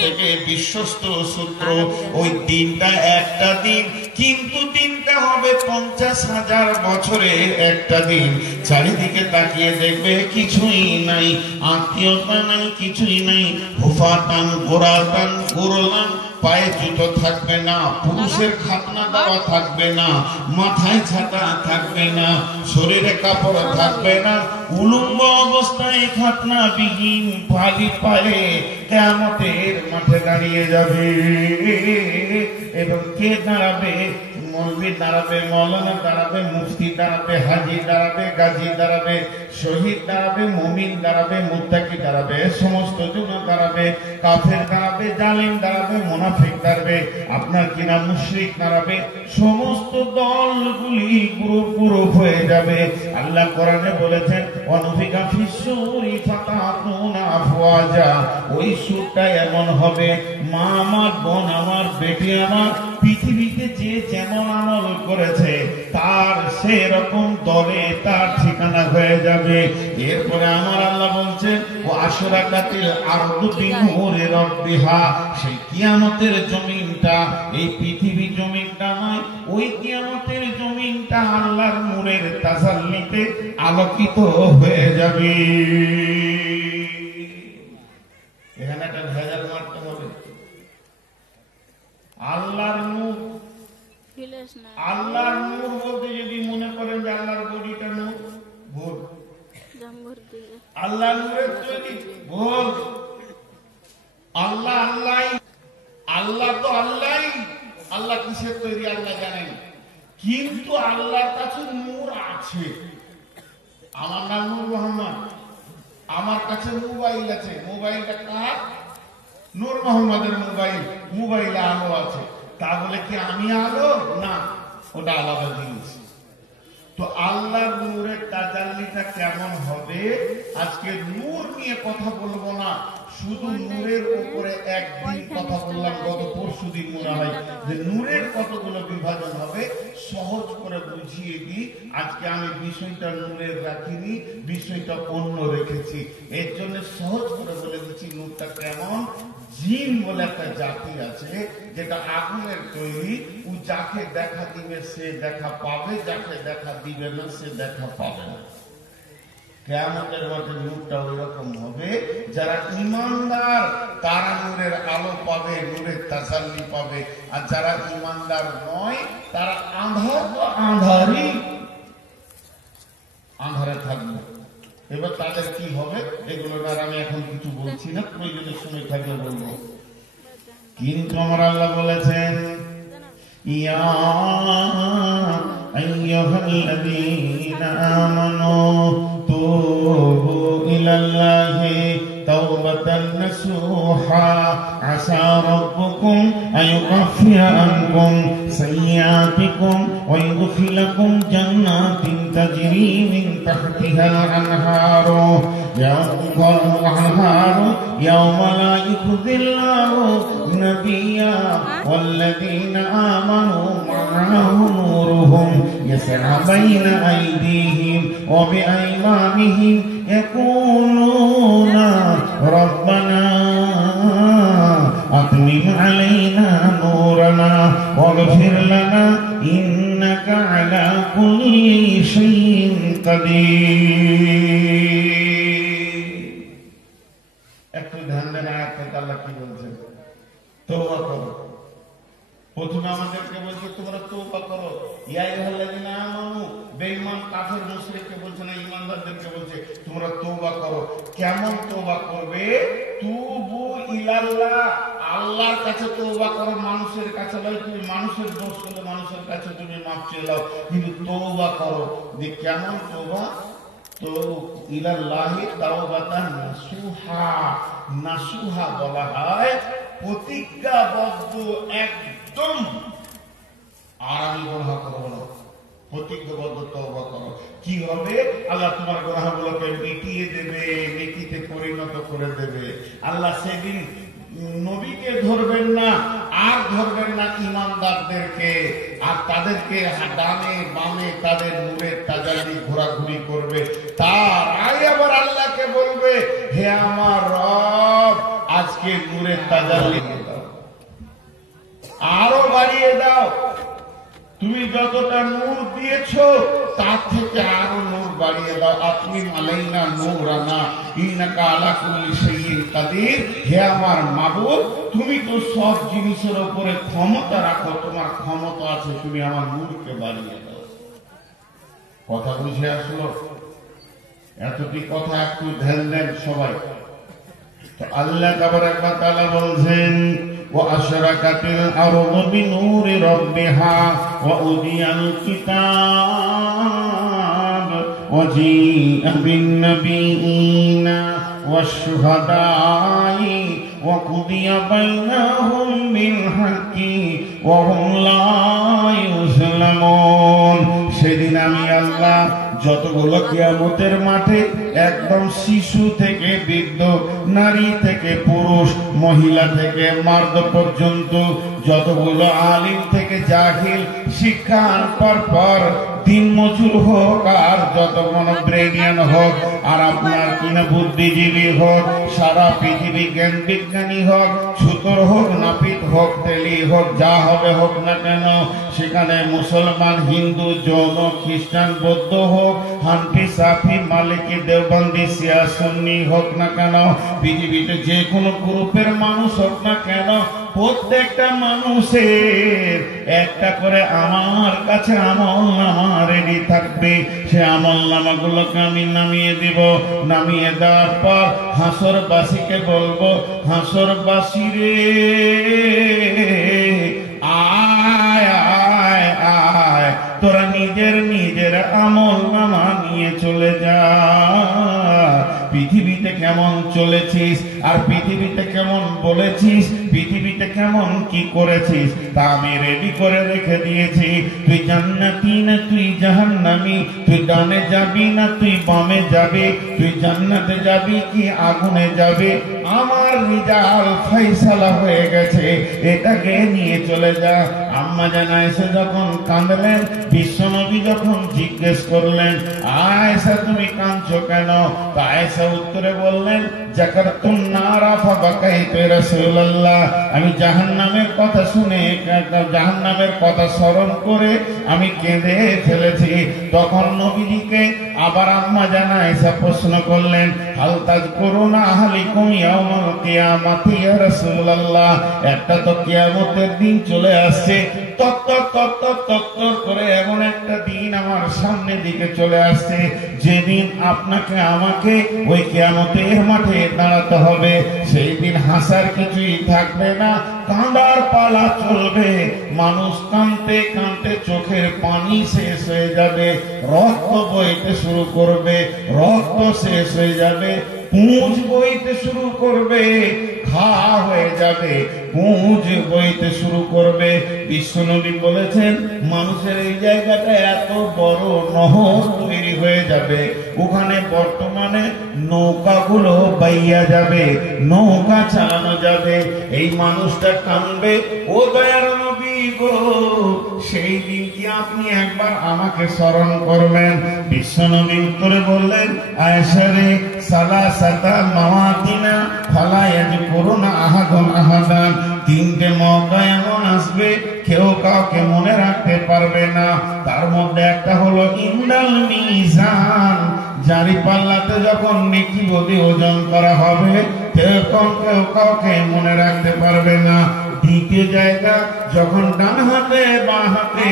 থেকে বিশ্বস্ত সূত্র। ওই দিনটা একটা দিন, কিন্তু দিনটা হবে 50,000 বছরের একটা দিন। চারিদিকে তাকিয়ে দেখবে কিছুই নাই, আত্মীয়তা নাই, কিছুই নাই। হুফাতান গোরাতান গোরলান, পায়ে জুতো থাকবে না, পুরুষের খাতনা দেওয়া থাকবে না, মাথায় ছাতা থাকবে না, শরীরে কাপড় থাকবে না, উলম্ব অবস্থায় খাতনা বিহীন খালি পায়ে কিয়ামতের মাঠে দাঁড়িয়ে যাবে। এবং কে দাঁড়াবে? মৌলবি দাঁড়াবে, মৌলানা দাঁড়াবে, মুফতি দাঁড়াবে, হাজি দাঁড়াবে, গাজী দাঁড়াবে, শহীদ দাঁড়াবে, মুমিন দাঁড়াবে, মুত্তাকি দাঁড়াবে, সমস্ত জন দাঁড়াবে, কাফের দাঁড়াবে, জালিম দাঁড়াবে, মুনাফিক দাঁড়াবে, আপনার কিনা মুশরিক দাঁড়াবে। সমস্ত দলগুলি গ্রুপ গ্রুপ হয়ে যাবে। আল্লাহ কোরআনে বলেছেন ওয়ানুফিকা ফিস-সূরি ফাতাতুনা আফওয়াজা। ওই সুরটা এমন হবে, মা আমার, বোন আমার, বেটি আমার, পৃথিবীতে যে যেমন আমল করেছে তার সেরকম দলে তার ঠিকানা হয়ে যাবে। এরপরে আমার আল্লাহ বলছেন ও আশরাকাতিল আরদু বিনূরি রাব্বিহা। সেই কিয়ামতের জমিনটা এই পৃথিবী জমিনটা নয়, ওই কিয়ামতের জমিনটা আল্লাহর নূরের তাজাল্লিতে আলোকিত হয়ে যাবে। এখানে একটা ভেজাল মারতে হবে। আল্লাহর নূর, আল্লাহর নূর বলতে যদি মনে করেন যে আল্লাহর বডিটা নূর, ভুল। আল্লাহ নূরের তৈরি, ভুল। আল্লাহ আল্লাহ, আল্লাহ তো আল্লাহ। আল্লাহ কিসের তৈরি আল্লাহ জানেন, কিন্তু আল্লাহর কাছে নূর আছে। আমার নাম নূর মোহাম্মদ, আমার কাছে মোবাইল আছে। মোবাইলটা কার? নূর মোহাম্মদের মোবাইল। মোবাইলে আলো আছে, তা বলে কি আমি আলো? না, ওটা আলাদা জিনিস। তো আল্লাহর নূরের তাজাল্লিটা কেমন হবে? আজকে নূর নিয়ে কথা বলবো না, শুধু নূরের উপরে একদিন কথা বললাম, গত পরশু দিন মনে হয়, যে নূরের কতগুলো বিভাজন হবে সহজ করে বুঝিয়ে দিই। আজকে আমি বিষয়টা নূরের রাখিনি, বিষয়টা অন্য রেখেছি। এর জন্য সহজ করে বলে দিচ্ছি নূরটা কেমন। জিন বলে একটা জাতি আছে যেটা আগুনের তৈরি। ও যাকে দেখা দিবে সে দেখা পাবে, যাকে দেখা দিবে না সে দেখা পাবে না। কিয়ামতের মাঠে নূরটা ওই রকম হবে, যারা ঈমানদার তারা নূরের আলো পাবে, নূরের তাসাল্লি পাবে। আর যারা ঈমানদার নয় তারা আঁধার, তো আঁধারই, আঁধারে থাকবে। এবার তাদের কি হবে এগুলো আমি এখন কিছু বলছি না, প্রয়োজনের সময় থাকলে বলবো। কিন্তু আমার আল্লাহ বলেছেন ইয়া আইয়ুহাল্লাযীনা আমানু তুবু ইলাল্লাহি তাওবাতান নাসুহা আসা রাব্বুকুম আইয়ুকাফিরা আনকুম সাইয়্যাতিকুম ওয়া ইউদখিলাকুম জান্নাতিন তাজরি মিন তাহতিহাল আনহারু ইয়াওমা লা ইউযিল্লাহু নাবিয়্যা ওয়াল্লাযীনা আমানু মা'আহু নূরুহুম ইয়াসআ বাইনা আইদিহিম ওয়া বিআইমানিহিম ইয়াকুলুনা রাব্বানা আতমিম আলাইনা নূরানা ওয়াগফির লানা ইন্নাকা আলা কুল্লি শাইইন কাদির। একটু ধ্যান দেন আয়াতটা আল্লাহ কি বলছেন। তওবা করো। প্রথমে আমাদেরকে বলছে তোমরা তওবা করো। ইয়া আইয়ুহাল্লাযীনা আমানু, বেঈমান কাফের মুশরিককে বলছে না, ঈমানদারদেরকে বলছে তোমরা তওবা করো। কেমন তওবা করবে? তুবু ইলাল্লাহ, আল্লাহর কাছে তওবা করো, মানুষের কাছে নয়। তুমি মানুষের দোষ করলে মানুষের কাছে তুমি মাফ চেয়ে নাও, কিন্তু তওবা করো। যে কেমন তওবা? তো ইলাল্লাহি তাওবাতান নাসুহা। নাসুহা বলা হয় প্রতিজ্ঞাবদ্ধ, একদম। আর আমি গুনাহ করব না, প্রতিজ্ঞাবদ্ধ তওবা করো। কি হবে? আল্লাহ তোমার গুনাহগুলোকে মিটিয়ে দেবে, নেকিতে পরিণত করে দেবে। আল্লাহ সেদিন নবীকে ধরবেন না, আর ধরবেন না ঈমানদারদেরকে, আর তাদেরকে ডানে বামে তাদের নূরের তাজাল্লি ঘোরাঘুরি করবে। তার আগে আবার আল্লাহকে বলবে হে আমার রব, আজকে নূরের তাজাল্লি দাও, আরো বাড়িয়ে দাও। তুমি যতটা নূর দিয়েছো তার থেকে আরো নূর বাড়িয়ে দাও। আপনি আলাইনা নূরানা ইন্নাকা আলা কুল্লি শাইইন কাদির। হে আমার মাবুদ, তুমি তো সব জিনিসের উপরে ক্ষমতা রাখো, তোমার ক্ষমতা আছে, তুমি আমার নূরকে বাড়িয়ে দাও। কথা বুঝে আসলো? এতটি কথা একটু ধ্যান দেন সবাই। তো আল্লাহ তাবারাক ওয়া তাআলা বলছেন وأشرقت الأرض بنور ربها وأوذي الكتاب وجيء بالنبيين والشهداء وقضي بينهم بالحق وهم لا يظلمون। সেদিন আমি আল্লাহ যতগুলো কিয়ামতের মাঠে একদম শিশু থেকে বৃদ্ধ, নারী থেকে পুরুষ, মহিলা থেকে মার্দ পর্যন্ত, যতগুলো আলিম থেকে জাহিল, শিক্ষা আনপার পর দিন মজুর হোক আর যত কোনো ব্রেনিয়ান হোক আর আপনার কিনা বুদ্ধিজীবী হোক, সারা পৃথিবী জ্ঞান বিজ্ঞানী হোক, ছুতর হোক, নাপিত হোক, তেলি হোক, যা হবে হোক না কেন, সেখানে মুসলমান, হিন্দু, জৈন, খ্রিস্টান, বৌদ্ধ হোক, হানফি, সাফি, মালিকি, দেওবন্দি, শিয়া, সুন্নি হোক না কেন, পৃথিবীতে যে কোনো গ্রুপের মানুষ হোক না কেন, প্রত্যেকটা মানুষের একটা করে আমার কাছে আমলনামা রেডি থাকবে। সে আমলনামাগুলোকে আমি নামিয়ে দিব। নামিয়ে দেওয়ার পর হাসরবাসীকে বলবো, হাসরবাসী রে আয় আয় আয়, তোরা নিজের নিজের আমলনামা নিয়ে চলে যা। পৃথিবীতে কেমন চলেছিস আর পৃথিবীতে কেমন বলেছিস, পৃথিবীতে কেমন কি করেছিস তা আমি রেডি করে রেখে দিয়েছি। তুই জান্নাতি না তুই জাহান্নামী, তুই ডানে যাবি না তুই বামে যাবি, তুই জান্নাতে যাবি কি আগুনে যাবে, আমার রিজাল্ট ফয়সালা হয়ে গেছে, এটাকে নিয়ে চলে যা। আম্মা জান আয়েশা যখন কাঁদলেন, বিশ্বনবী যখন জিজ্ঞেস করলেন, আয়েশা তুমি কাঁদছো কেন? তা আয়েশা উত্তরে বললেন, যাকারতুন নারা ফাবাকাইতু রাসূলুল্লাহ, আমি জাহান্নামের কথা শুনে, জাহান্নামের কথা স্মরণ করে আমি কেঁদে ফেলেছি। তখন নবীজিকে আবার আম্মা জান আয়েশা প্রশ্ন করলেন, হাল তাযকুরুনা আহলিকুম ইয়াউমাল কিয়ামাতি ইয়া রাসূলুল্লাহ, একটা তো কিয়ামতের দিন চলে আসছে, তত্তর করে এমন একটা দিন আমার সামনে দিকে চলে আসছে, যেদিন আপনাকে আমাকে ওই কিয়ামতের মাঠে দাঁড়াতে হবে। সেই দিন হাসার কিছুই থাকবে না, কাঁদার পালা চলবে। মানুষ কাঁদতে কাঁদতে চোখের পানি শেষ হয়ে যাবে, রক্ত বইতে শুরু করবে, রক্ত শেষ হয়ে যাবে, পুঁজ বইতে শুরু করবে, ঘা হয়ে যাবে, পুঁজ বইতে শুরু করবে। বিশ্বনবী বলেছেন, মানুষের এই জায়গাটা এত বড় নহর তৈরি হয়ে যাবে, ওখানে বর্তমানে নৌকাগুলো বাইয়া যাবে, নৌকা চালানো যাবে। এই মানুষটা কাঁদবে, ও দয়ার নবী গো, সেই দিন কি আপনি একবার আমাকে স্মরণ করবেন? বিশ্বনবী উত্তরে বললেন, আয়েশা রে, সালাসাতা মাওয়াতিনা ফালা ইয়াযকুরুনা আহাদুন আহাদান, তিনটে মওকা এমন আসবে কেউ কাউকে মনে রাখতে পারবে না। তার মধ্যে একটা হলো ইন্দাল মিজান, জারি পাল্লাতে যখন নেকি বদি ওজন করা হবে তখন কেউ কাউকে মনে রাখতে পারবে না। দ্বিতীয় জায়গা, যখন ডান হাতে বা হাতে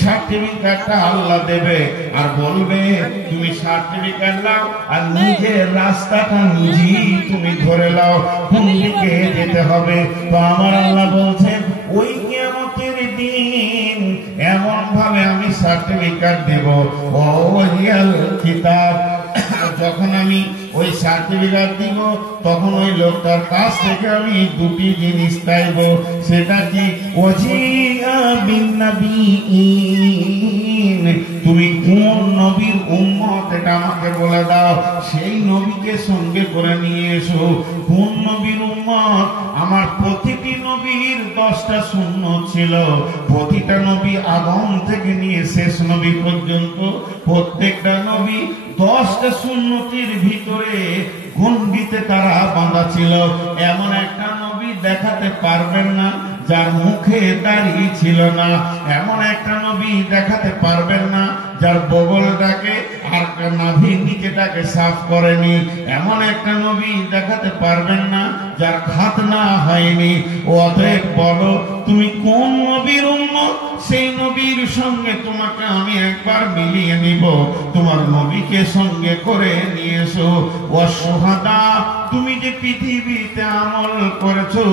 সার্টিফিকেটটা আল্লাহ দেবে আর বলবে তুমি সার্টিফিকেট নাও আর নিজের রাস্তাটা নিজেই তুমি ধরে নাও, কোন দিকে যেতে হবে। তো আমার আল্লাহ বলছেন, ওই কিয়ামতের দিন এমন ভাবে আমি সার্টিফিকেট দেব, ওয়াল কিতাব, যখন আমি ওই সার্টিফিকেট দিব তখন ওই লোকটার কাছ থেকে আমি দুটি জিনিস চাইব। সেটা কি? ওয়াজিয়া বিন নবিয়্যিন, তুমি কোন নবীর উম্মত এটা আমাকে বলে দাও, সেই নবীকে সঙ্গে করে নিয়ে এসো। কোন নবীর উম্মত? আমার প্রতিটি নবীর 10টা সুন্নত ছিল। প্রতিটা নবী আদম থেকে নিয়ে শেষ নবী পর্যন্ত প্রত্যেকটা নবী 10টা সুন্নতির ভিতরে গণ্ডিতে তারা বাঁধা ছিল। এমন একটা নবী দেখাতে পারবেন না যার মুখে দাড়ি ছিল না। এমন একটা নবী দেখাতে পারবেন না যার বগলটাকে আর নাভির নিচেটাকে সাফ করেনি। এমন একটা নবী দেখাতে পারবেন না যার খাতনা হয়নি। অতএব বলো তুমি কোন নবীর উম্মত? সেই নবীর সঙ্গে তোমাকে আমি একবার মিলিয়ে নিব। তোমার নবীকে সঙ্গে করে নিয়ে এসো। ওয়াসহাদা, তুমি যে পৃথিবীতে আমল করেছো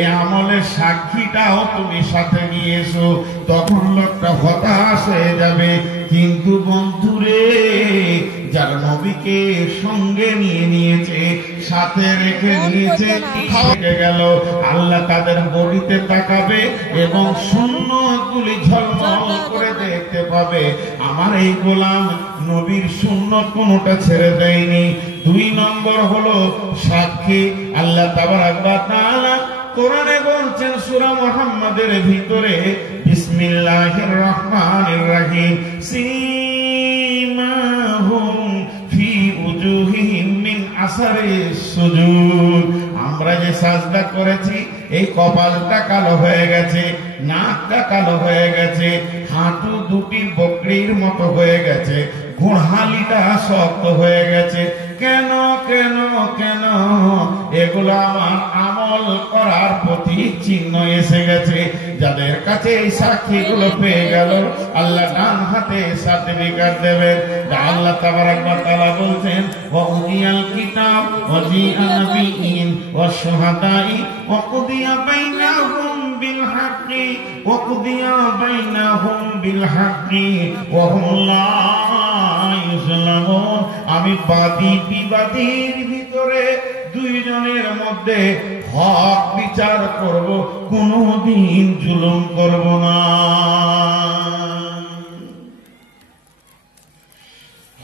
এই আমলের সাক্ষীটাও তুমি সাথে নিয়ে এসো। তখন লোকটা হতাশ হয়ে যাবে। কিন্তু বন্ধুরে, যার নবীকে সঙ্গে নিয়ে নিয়েছে, সাথে রেখে নিয়েছে, থেকে গেল, আল্লাহ তাদের বডিতে তাকাবে এবং সুন্নতগুলি ঝলমল করে দেখতে পাবে। আমার এই গোলাম নবীর সুন্নত কোনটা ছেড়ে দেয়নি। 2 নম্বর হলো সাক্ষী। আল্লাহ তাবারাক ওয়া তাআলা কোরআনে বলছেন সূরা মুহাম্মাদের ভিতরে, বিসমিল্লাহির রহমানির রহিম, সীমাহুম ফি উজুহিহিম মিন আসারিস সুজুদ। আমরা যে সাজদা করেছি এই কপালটা কালো হয়ে গেছে, নাকটা কালো হয়ে গেছে, হাঁটু দুটি বকরির মতো হয়ে গেছে, গোড়ালিটা শক্ত হয়ে গেছে। কেন কেন কেন? এগুলো আমার আমল করার প্রতি চিহ্ন এসে গেছে। যাদের কাছে এই সাক্ষীগুলো পেয়ে গেল, আল্লাহ ডান হাতে সার্টিফিকেট দেবেন। আল্লাহ তাবারাক ওয়া তাআলা বলছেন, ওয়া উদিয়াল কিতাব ওয়া জিআন নাবিয়্যিন ওয়া শুহাদাই ওয়া কুদিয়া বাইনাহুম বিল হাক্কি ওয়া কুদিয়া বাইনাহুম বিল হাক্কি ওয়া হুম লা ইউযলামুন। আমি বাদী বিবাদীর ভিতরে 2 জনের মধ্যে হক বিচার করব, কোনদিন জুলুম করব না।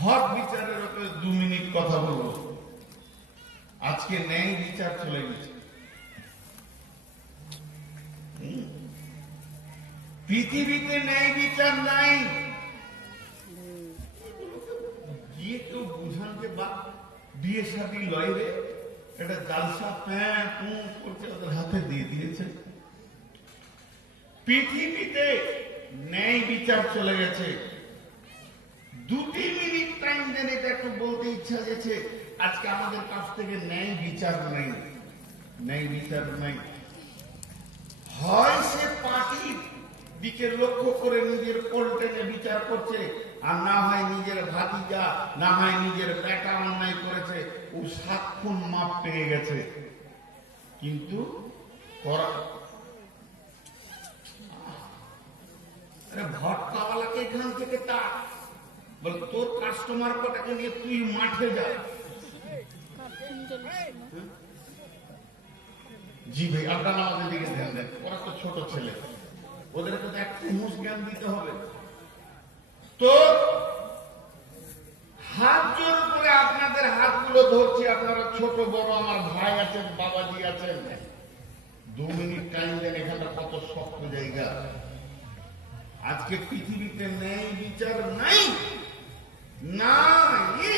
হক বিচারের উপরে 2 মিনিট কথা বলবো। আজকে ন্যায় বিচার চলে গেছে। পৃথিবীতে ন্যায় বিচার নাই। গিয়ে কেউ বুঝানকে বা বিয়ে শাদী লয়রে এটা জালসা করছে, ওদের হাতে দিয়ে দিয়েছে। পৃথিবীতে ন্যায় বিচার চলে গেছে। 2 মিনিট টাইম দেন, এটা একটু বলতে ইচ্ছা গেছে। আজকে আমাদের কাছ থেকে ন্যায় বিচার নাই, ন্যায় বিচার নাই। হয় সে পার্টির দিকে লক্ষ্য করে নিজের পল্টেনে বিচার করছে, আর না হয় নিজের ভাতিজা, না হয় নিজের বেটা অন্যায় করেছে, ও 7 খুন মাপ পেয়ে গেছে। কিন্তু ভটকাওয়ালাকে এখান থেকে তার বল, তোর কাস্টমার কটাকে নিয়ে তুই মাঠে যা। জি ভাই, আপনারা আমাদের দিকে ধ্যান দেন। ওরা তো ছোট ছেলে, ওদেরকে তো একটু হুঁশ জ্ঞান দিতে হবে। তো হাত জোর করে আপনাদের হাতগুলো ধরছি, আপনারা ছোট বড় আমার ভাই আছেন, বাবাজি আছেন, 2 মিনিট টাইম দেন। এখানটা কত শক্ত জায়গা। আজকে পৃথিবীতে ন্যায় বিচার নাই, নাই।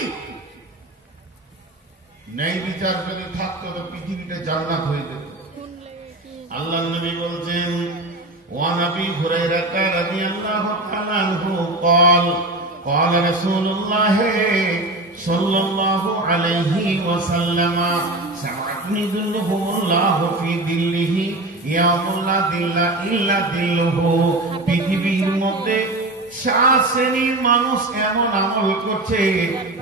ন্যায় বিচার যদি থাকতো তো পৃথিবীটা জান্নাত হয়ে যেত। আল্লাহ নবী বলছেন, وعن ابي هريره رضي الله تعالى عنه قال قال رسول الله صلى الله عليه وسلم سبعة يظلهم الله في ظله يوم لا ظل الا ظله। পৃথিবীর মধ্যে 4 শ্রেণীর মানুষ এমন আমল করছে,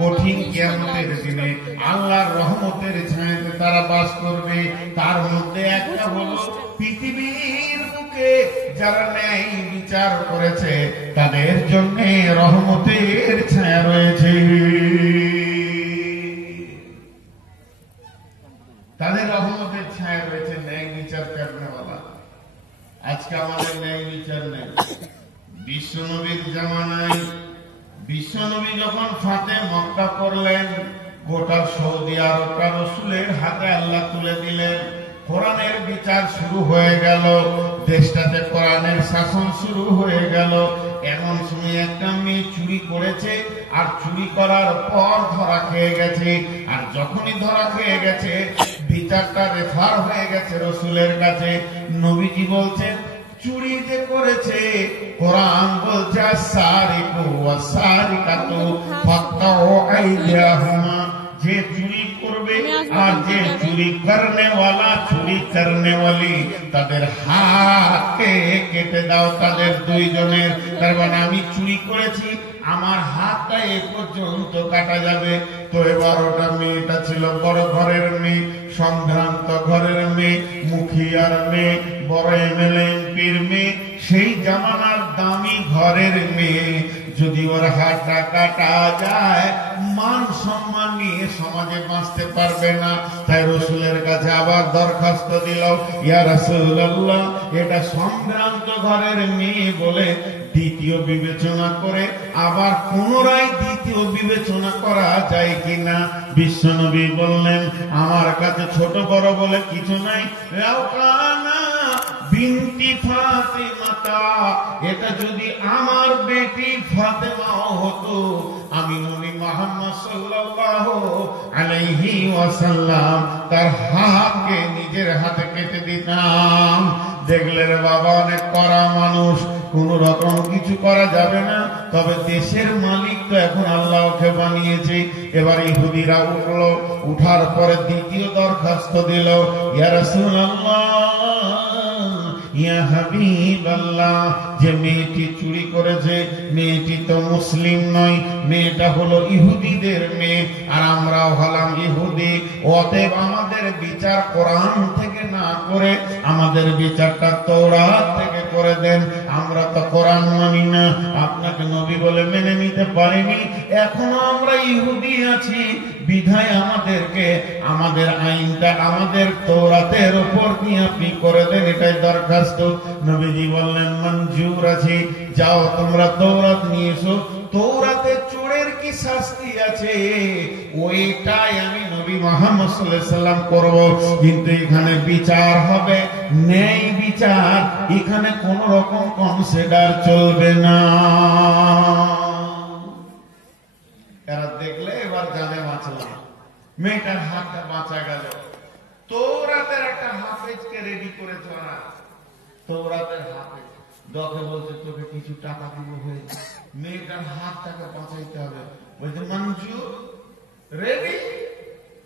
কঠিন কিয়ামতের দিনে আল্লাহর রহমতের ছায়াতে তারা বাস করবে। তার মধ্যে একটা হলো পৃথিবীর বুকে যারা ন্যায় বিচার করেছে তাদের জন্য রহমতের ছায়া রয়েছে, তাদের রহমতের ছায়া রয়েছে। ন্যায় বিচার করনেওয়ালা। আজকে আমাদের ন্যায় বিচার নেই। বিশ্বনবীর জামানায় বিশ্বনবী যখন ফাতে মক্কা করলেন, গোটা সৌদি আরবটা রসুলের হাতে আল্লাহ তুলে দিলেন। কোরআনের বিচার শুরু হয়ে গেল, দেশটাতে কোরআনের শাসন শুরু হয়ে গেল। এমন সময় একটা মেয়ে চুরি করেছে, আর চুরি করার পর ধরা খেয়ে গেছে। আর যখনই ধরা খেয়ে গেছে, বিচারটা রেফার হয়ে গেছে রসুলের কাছে। নবীজি বলছেন, চুরি যে করেছে, কোরআন বলছে আস-সারিকু ওয়াস-সারিকাতু ফাকতাউ আইদিয়াহুমা, যে চুরি করবে আর যে চুরি করনে ওয়ালা, চুরি করনে ওয়ালি, তাদের হাতকে কেটে দাও, তাদের দুইজনের। তার মানে আমি চুরি করেছি, আমার হাতটা এ পর্যন্ত কাটা যাবে। তো এবার ওটা মেয়েটা ছিল বড় ঘরের মেয়ে, সম্ভ্রান্ত ঘরের মেয়ে, মুখিয়ার মেয়ে, বড় এমএলএ এমপির মেয়ে, সেই জামানার দামি ঘরের মেয়ে। যদি ওর হাতটা কাটা যায়, মান সম্মান নিয়ে সমাজে বাঁচতে পারবে না। তাই রসুলের কাছে আবার দরখাস্ত দিল, ইয়া রাসূলুল্লাহ, এটা সম্ভ্রান্ত ঘরের মেয়ে বলে দ্বিতীয় বিবেচনা করে আবার পুনরায় দ্বিতীয় বিবেচনা করা যায় কিনা। বিশ্বনবী বললেন, আমার কাছে ছোট বড় বলে কিছু নাই। লাউকানা বিনতি ফাতেমাতা, এটা যদি আমার বেটি ফাতেমাও হতো, আমি নবী মুহাম্মদ সাল্লাল্লাহু আলাইহি ওয়াসাল্লাম তার হাতকে নিজের হাতে কেটে দিতাম। দেখলে রে বাবা, অনেক কড়া মানুষ, কোন রকম কিছু করা যাবে না। তবে দেশের মালিক তো এখন আল্লাহকে বানিয়েছে। এবার ইহুদিরা উঠলো, উঠার পরে দ্বিতীয় দরখাস্ত দিল, ইয়া রাসূলুল্লাহ, ইয়া হাবিবাল্লাহ, যে মেয়েটি চুরি করেছে, মেয়েটি তো মুসলিম নয়, মেয়েটা হলো ইহুদিদের মেয়ে, আর আমরাও হলাম ইহুদি। অতএব আমাদের বিচার কোরআন থেকে না করে আমাদের বিচারটা তাওরাত থেকে করে দেন। আমরা তো কোরআন মানি না, আপনাকে নবী বলে মেনে নিতে পারিনি, এখনো আমরা ইহুদি আছি, বিধায় আমাদেরকে আমাদের আইনটা আমাদের তাওরাতের উপর দিয়ে আপনি করে দেন, এটাই দরখাস্ত। নবীজি বললেন, মঞ্জুর আছে, যাও তোমরা তাওরাত নিয়ে এসো। তাওরাতে চোরের কি শাস্তি আছে, ওইটাই আমি নবী মুহাম্মদ সাল্লাল্লাহু আলাইহি সাল্লাম করব। কিন্তু এখানে বিচার হবে ন্যায় বিচার, এখানে কোন রকম কনসিডার চলবে না। এরা দেখলে এবার জানে বাঁচলাম, মেয়েটার হাতটা বাঁচা গেল। তাওরাতের একটা হাফেজকে রেডি করেছে ওরা, তাওরাতের হাফেজ দকে বলছে, তোকে কিছু টাকা দিব হয়ে, মেয়েটার হাতটাকে বাঁচাইতে হবে। বলছে মঞ্জুর, রেডি।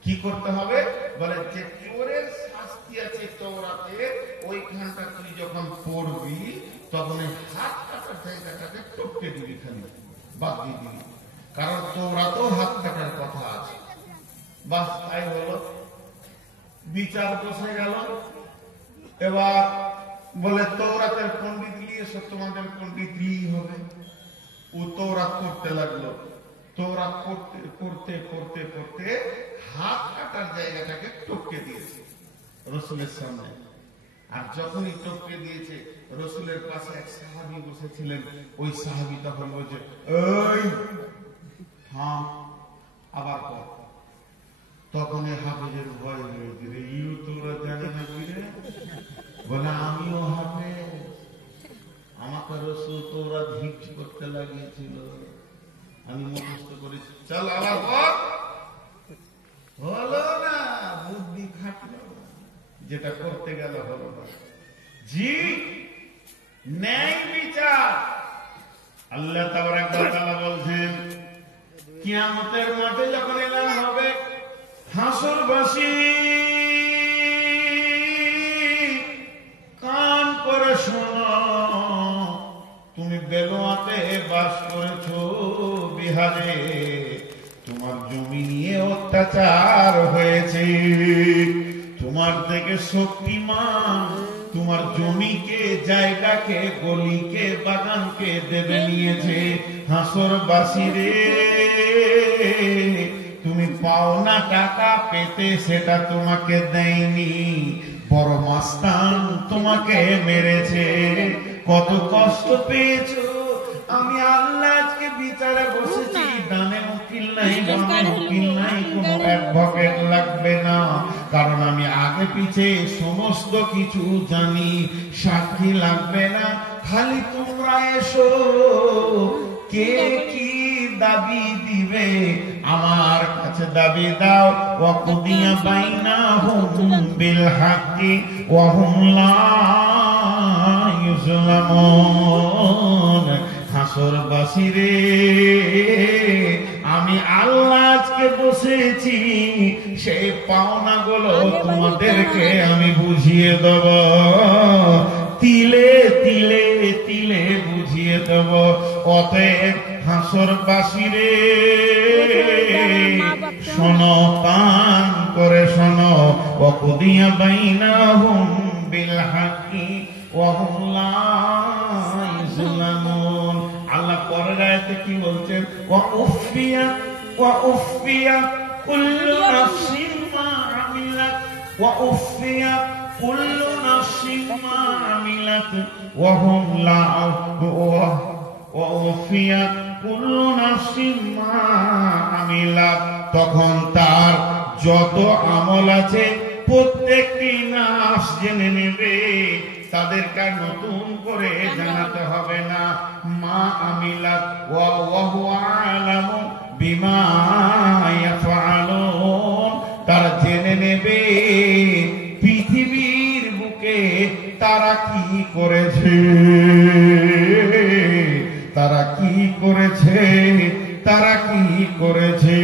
কি করতে হবে বলে, যে চোরের শাস্তি আছে তাওরাতে, ওইখানটা তুই যখন পড়বি তখন এই হাত কাটার জায়গাটাকে টপকে দিবি, খালি বাদ দিয়ে দিবি, কারণ তাওরাতেও হাত কাটার কথা আছে। বাস তাই হলো, বিচার বসে গেল। এবার বলে, তাওরাতের পণ্ডিত নিয়ে এসো, তোমাদের পণ্ডিত নিয়েই হবে। ও তাওরাত করতে লাগলো, তাওরাত করতে করতে করতে করতে হাত কাটার জায়গাটাকে টপকে দিয়েছে রসুলের সামনে। আর যখনই টপকে দিয়েছে, রসুলের পাশে এক সাহাবী বসেছিলেন, ওই সাহাবী তখন বলছে, এই থাম, আবার কর। তখন হাফেজের ভয় হয়ে গেলে, ইউ তোরা জানে না কি রে, বলে আমিও হাফেজ, আমাকে রসুল তোরা ভিক্ট করতে লাগিয়েছিল, আমি মুখস্থ করেছি, চল আবার কর। হলো না, বুদ্ধি খাটলো, যেটা করতে গেল হলো না। জি, ন্যায় বিচার। আল্লাহ তাবারাক ওয়া তাআলা বলছেন, কিয়ামতের মাঠে যখন এলান হবে, হাসরবাসী কান করে শোনো, তুমি বেলোয়াতে বাস করেছো বিহারে, তোমার জমি নিয়ে অত্যাচার হয়েছে, তোমার থেকে শক্তিমান তোমার জমিকে, জায়গাকে, গলিকে, বাগানকে দেবে নিয়েছে। হাসরবাসী রে, তুমি পাওনা টাকা পেতে, সেটা তোমাকে দেয়নি, বড় মাস্তান তোমাকে মেরেছে। কত কষ্ট পেয়েছো, আমি আল্লাহ আজকে বিচারে বসেছি, ডানে উকিল নাই, বামে উকিল নাই, কোনো অ্যাডভোকেট লাগবে না, কারণ আমি আগে পিছে সমস্ত কিছু জানি। সাক্ষী লাগবে না, খালি তোমরা এসো, কে কি দাবি দিবে আমার কাছে দাবি দাও। ওয়াকুদিয়া বাইনাহুম বিল হাক্কি ওয়া হুম লা ইউজলামুন। হাসরবাসীরে, আমি আল্লাহ আজকে বসেছি, সেই পাওনাগুলো তোমাদেরকে আমি বুঝিয়ে দেব, তিলে তিলে তিলে বুঝিয়ে দেব। অতএব হাসরবাসীরে শোনো, কান করে শোনো। ওয়াকুদিয়া বাইনাহুম বিল হাক্কি ওয়া হুম লা ইউজলামুন। আল্লাহ পরের আয়াতে কি বলছেন? ওয়া উফিয়া কুল্লু নাফসিন মা আমিলাত ওয়া উফিয়া কুল্লু নাফসিন মা আমিলাত ওয়া হুম লা ওয়াফিয়া কুল্লু নাফসিন মা আমিলাত। তখন তার যত আমল আছে প্রত্যেকটি নাফস জেনে নেবে, তাদেরকে নতুন করে জানাতে হবে না। মা আমিলাত ওয়া হুয়া আলামু বিমা ইয়াফআলুন। তারা জেনে নেবে পৃথিবীর বুকে তারা কি করেছে, তারা কি করেছে, তারা কি করেছে।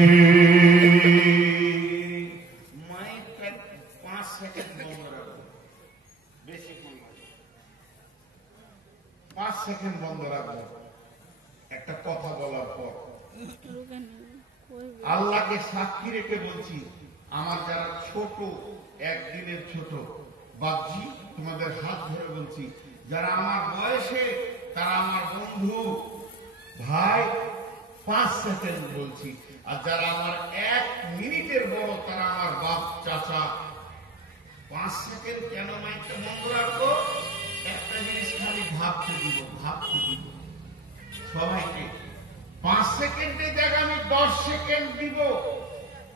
5 সেকেন্ড বন্ধ রাখো, বেশিক্ষণ নয়, 5 সেকেন্ড বন্ধ রাখো। একটা কথা বলার পর আল্লাহকে সাক্ষী রেখে বলছি, আমার যারা ছোট, একদিনের ছোট বাপজি, তোমাদের হাত ধরে বলছি, যারা আমার বয়সে, তারা আমার বন্ধু ভাই, 5 সেকেন্ড বলছি। আর যারা আমার 1 মিনিটের বড়, তারা আমার বাপ চাচা। 5 সেকেন্ড কেন মাইকটা বন্ধ রাখবো? একটা জিনিস খালি ভাবতে দিব, ভাবতে দিব সবাইকে। 5 সেকেন্ডের জায়গায় আমি 10 সেকেন্ড দিব,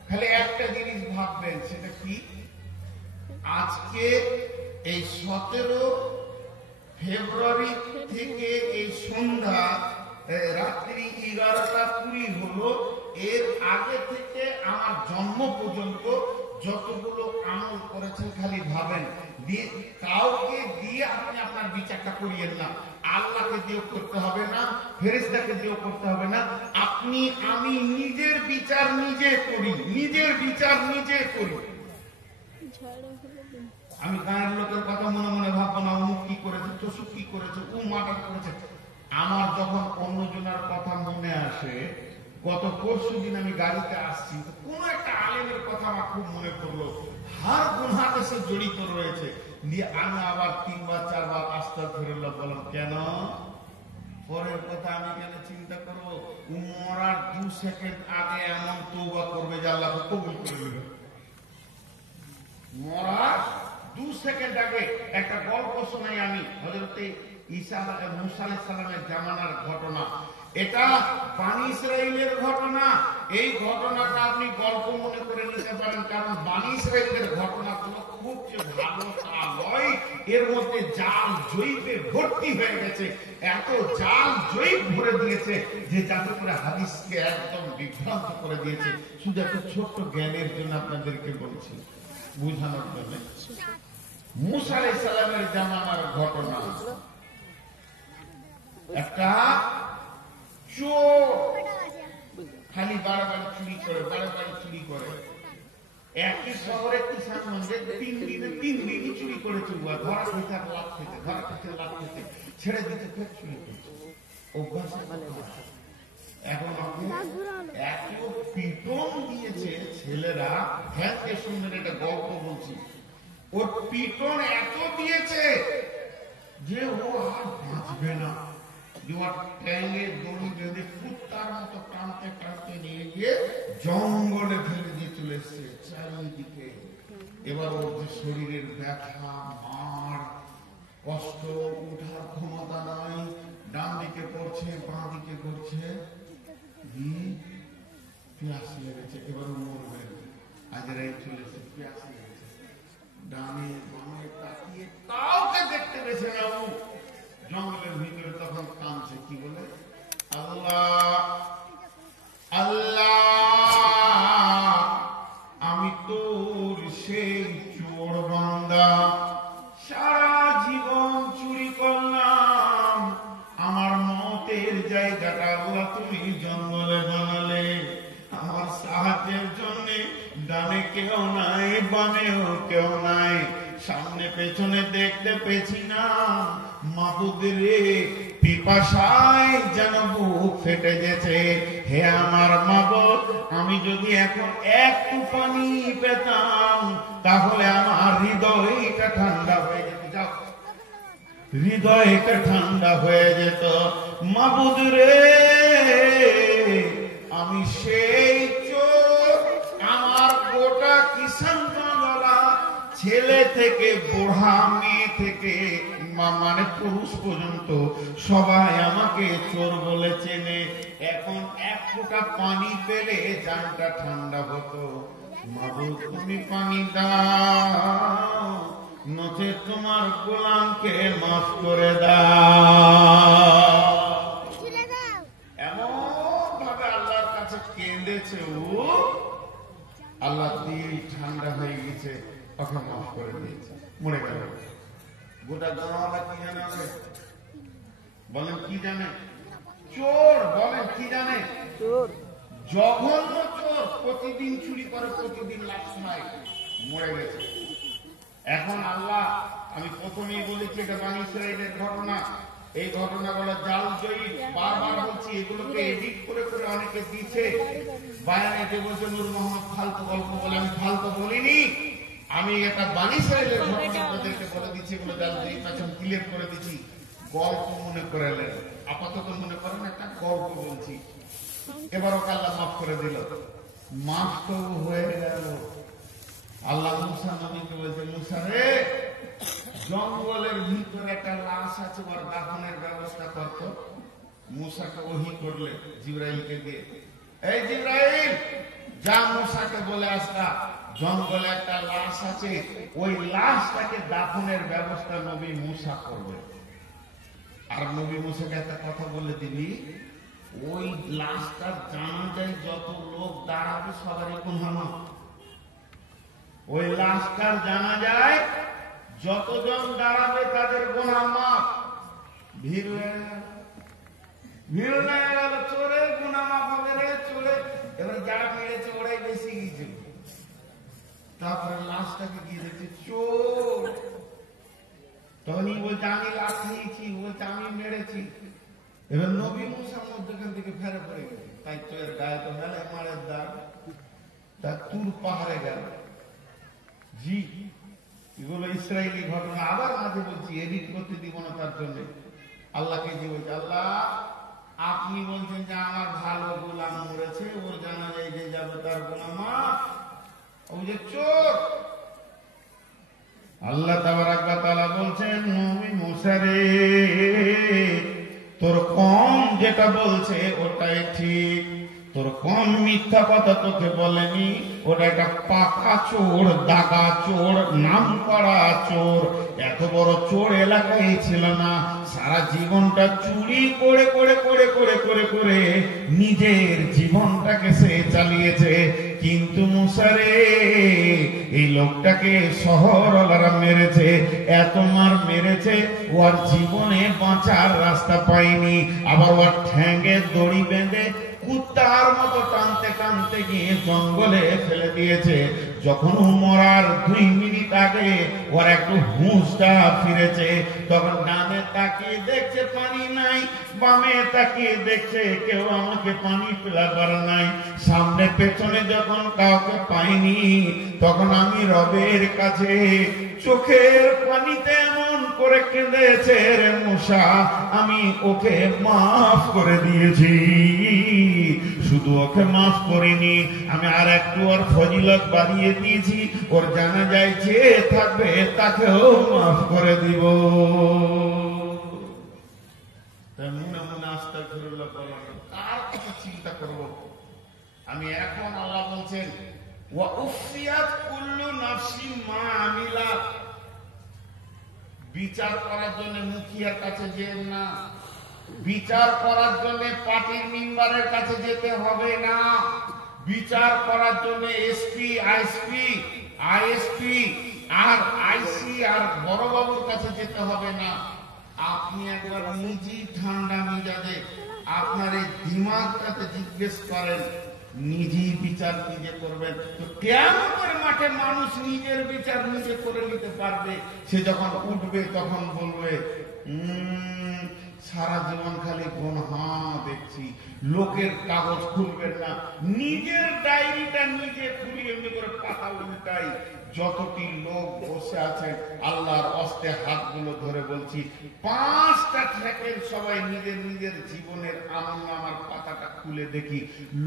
খালি একটা জিনিস ভাববেন। সেটা কি? আজকে এই 17 ফেব্রুয়ারি থেকে এই সন্ধ্যা রাত্রি 11টা 20 হলো, এর আগে থেকে আমার জন্ম পর্যন্ত যতগুলো আমল করেছেন খালি ভাবেন। কাউকে দিয়ে আপনি আপনার বিচারটা করিয়েন না। আল্লাহকে দিয়েও করতে হবে না, ফেরেশতাকে দিয়েও করতে হবে না। আপনি আমি নিজের বিচার নিজে করি, নিজের বিচার নিজে করি। আমি গায়ের লোকের কথা মনে মনে ভাববো না, অমুক কি করেছে, তসুক কি করেছে, ও মার্ডার করেছে। আমার যখন অন্যজনের কথা মনে আসে, গত পরশু দিন আমি গাড়িতে আসছি, কোন একটা আলেমের কথা আমার খুব মনে পড়লো, হার গুনাহতে সে জড়িত রয়েছে। দিয়ে আমি আবার 3 বার 4 বার আস্তাগফিরুল্লাহ বললাম। কেন? পরের কথা আমি কেন চিন্তা করবো? মরার 2 সেকেন্ড আগে এমন তওবা করবে যে আল্লাহকে কবুল করে নেবে। মরার 2 সেকেন্ড আগে একটা গল্প শোনাই আমি, হযরত ঈসা মুসা আলাইহিস সালামের জামানার ঘটনা। এটা বানি ইসরাইলের ঘটনা। এই ঘটনাটা আপনি গল্প মনে করে নিতে পারেন, কারণ বানি ইসরাইলের ঘটনাগুলো খুব যে ভালো তা নয়। এর মধ্যে জাল জয়ীফে ভর্তি হয়ে গেছে, এত জাল জয়ীফ ভরে দিয়েছে যে যাতে করে হাদিসকে একদম বিভ্রান্ত করে দিয়েছে। শুধু একটা ছোট্ট জ্ঞানের জন্য আপনাদেরকে বলছি, বুঝানোর জন্য। মুসা আলাইহিস সালামের জামানার ঘটনা। একটা চোর খালি বারবার চুরি করে, বারবার চুরি করে। একই শহরে কিষানগঞ্জে 3 দিনই চুরি করেছে। ধরা খেতে লাভ খেতে, ধরা খেতে লাভ খেতে, ছেড়ে দিতে ফের চুরি করছে। অভ্যাস। এখন এত পিটন দিয়েছে ছেলেরা, হ্যাঁ সুন্দর একটা গল্প বলছি। ওর পিটন এত দিয়েছে যে ও আর বাঁচবে না। ট্যাঙ্গে দড়ি বেঁধে কুত্তার মতো টানতে টানতে নিয়ে গিয়ে জঙ্গলে ফেলে দিয়ে চলে এসছে চারিদিকে। এবার ওর যে শরীরের ব্যথা, মার, কষ্ট, উঠার ক্ষমতা নাই, ডান দিকে পড়ছে, বাঁ দিকে করছে, পেরেছে না ও জঙ্গলের ভিতরে তখন কাঁদছে কি বলে, আল্লাহ আল্লাহ আমি তোর সেই চোর বান্দা, সারা জীবন চুরি করলাম, আমার মতের জায়গাটা আল্লাহ তুমি জঙ্গলে বানালে, আমার সাহায্যের জন্য ডানে কেউ নাই বামেও কেউ নাই, সামনে পেছনে দেখতে পেছি না, মাবুদ রে পিপাসায় যেন বুক ফেটে গেছে, হে আমার মাবুদ আমি যদি এখন একটু পানি পেতাম তাহলে আমার হৃদয়টা ঠান্ডা হয়ে যেত, যাও হৃদয়টা ঠান্ডা হয়ে যেত, মাবুদ রে আমি সেই চোর, আমার গোটা কিষানগঞ্জওয়ালা ছেলে থেকে বুড়া মেয়ে থেকে মানে পুরুষ পর্যন্ত সবাই আমাকে চোর বলে চেনে, এখন এক ফোঁটা পানি পেলে জানটা ঠান্ডা হতো, মাবুদ তুমি পানি দাও নচে তোমার গোলামকে মাফ করে দাও। এমন ভাবে আল্লাহর কাছে কেঁদেছে ও, আল্লাহ দিল ঠান্ডা হয়ে গেছে, ওকে মাফ করে দিয়েছে, মরে গেল। গোটা গাঁওয়ালা কি জানে হবে? বলেন কি জানে? চোর। বলেন কি জানে? চোর, জঘন্য চোর, প্রতিদিন চুরি করে, প্রতিদিন লাশ খায়, মরে গেছে। এখন আল্লাহ, আমি প্রথমেই বলেছি এটা বনী ইসরাইলের ঘটনা, এই ঘটনাগুলো জাল জয়ী, বারবার বলছি, এগুলোকে এডিট করে করে অনেকে দিচ্ছে বায়ানে, যে বলছে নূর মোহাম্মদ ফালতু গল্প বলে, আমি ফালতু বলিনি, আমি একটা বনী ইসরাইলের ঘটনা আপনাদেরকে বলে দিচ্ছি, এগুলো জাল জয়ী পেছন ক্লিয়ার করে দিচ্ছি, গল্প মনে করে নেন, আপাতত মনে করেন একটা গল্প বলছি। এবার ওকে আল্লাহ মাফ করে দিল, মাফ তো হয়ে গেল। আল্লাহ মুসা নবীকে বলছে, মুসা রে জঙ্গলের ভিতরে একটা লাশ আছে, ওর দাফনের ব্যবস্থা করতো। মুসাকে ওহী করলে জিবরাইলকে দিয়ে, এই জিবরাইল যা মুসাকে বলে আসতা জঙ্গলে একটা লাশ আছে, ওই লাশটাকে দাফনের ব্যবস্থা নবী মুসা করবে। আর নবী মুসাকে একটা কথা বলে দিবি, ওই লাশটার জানাজায় যত লোক দাঁড়াবে সবারই গুনাহ মাফ। ওই লাশটার জানাজায় যতজন দাঁড়াবে তাদের গুনাহ মাফ। ভিড় হয়ে গেল, চোরের গুনাহ মাফ হবে রে, চোরে এবার যারা মেরেছে ওরাই বেশি গিয়েছে। তারপরে লাশটাকে গিয়ে দেখছে চোর, তখনই বলছে আমি লাশ নিয়েছি, বলছে আমি মেরেছি। এবার নবী মুসা মধ্যখান থেকে ফেরে পড়ে গেছে, তাই চোরের গায়ে তো মেলে মারের দাগ, তা তুর পাহাড়ে গেল। জি, এগুলো ইসরায়েলি ঘটনা, আবার মাঝে বলছি এডিট করতে দিব না, তার জন্য আল্লাহকে যে বলছে, আল্লাহ আপনি বলছেন যে আমার ভালো গোলাম মরেছে, ওর জানা যায় যে যাবে তার গোলাম মাফ, ওই যে চোর। আল্লাহ তাবারাক ওয়া তাআলা বলছেন, নবী মুসা রে তোর কম যেটা বলছে ওটাই ঠিক, তোর কম মিথ্যা কথা তোকে বলেনি, ওটা একটা পাকা চোর, দাগা চোর, নাম করা চোর। এত বড় চোর এলাকায় ছিল না, সারা জীবনটা চুরি করে করে করে করে করে করে নিজের জীবনটাকে সে চালিয়েছে। কিন্তু মুসা রে এই লোকটাকে শহরওয়ালারা মেরেছে, এত মার মেরেছে, ওর জীবনে বাঁচার রাস্তা পায়নি। আবার ওর ঠ্যাঙ্গে দড়ি বেঁধে কুত্তার মতো টানতে টানতে গিয়ে জঙ্গলে ফেলে দিয়েছে। যখন মরার 2 মিনিট আগে ওর একটু হুঁশটা ফিরেছে, তখন ডানে তাকিয়ে দেখছে পানি নাই, বামে তাকিয়ে দেখছে কেউ আমাকে পানি পিলাবার নাই, সামনে পেছনে যখন কাউকে পাইনি, তখন আমি রবের কাছে চোখের পানিতে এমন করে কেঁদেছে রে মুসা, আমি ওকে মাফ করে দিয়েছি। শুধু ওকে মাফ করিনি, আমি আর একটু ওর ফজিলত বাড়িয়ে দিয়েছি, ওর জানা যায় যে থাকবে তাকেও মাফ করে দিব। মনে মনে আস্তাগফিরুল্লাহ বলেন, কার কথা চিন্তা করব আমি এখন? আল্লাহ বলছেন, ওয়া উফিয়াত কুল্লু নাফসিন মা আমিলাত বিচার করার জন্য মুখিয়ার কাছে যেন না, বিচার করার জন্য পার্টির মেম্বারের কাছে যেতে হবে না, বিচার করার জন্য এসপি, আইএসপি আর আইসি আর বড়বাবুর কাছে যেতে হবে না। আপনি একবার নিজেই ঠান্ডা মেজাজে আপনার এই দিমাগটাতে জিজ্ঞেস করেন, নিজেই বিচার নিজে করবেন। তো কিয়ামতের মাঠে মানুষ নিজের বিচার নিজে করে নিতে পারবে। সে যখন উঠবে তখন বলবে, সারা জীবন খালি গুনাহ দেখছি, লোকের কাগজ খুলবেন না, নিজের ডায়েরিটা নিজে খুলি এমনি করে পাতা উল্টাই। যতটি লোক বসে আছেন আল্লাহর হস্তে হাতগুলো ধরে বলছি, 5টা ট্র্যাকের সবাই নিজের নিজের জীবনের আমলনামার পাতাটা খুলে দেখি।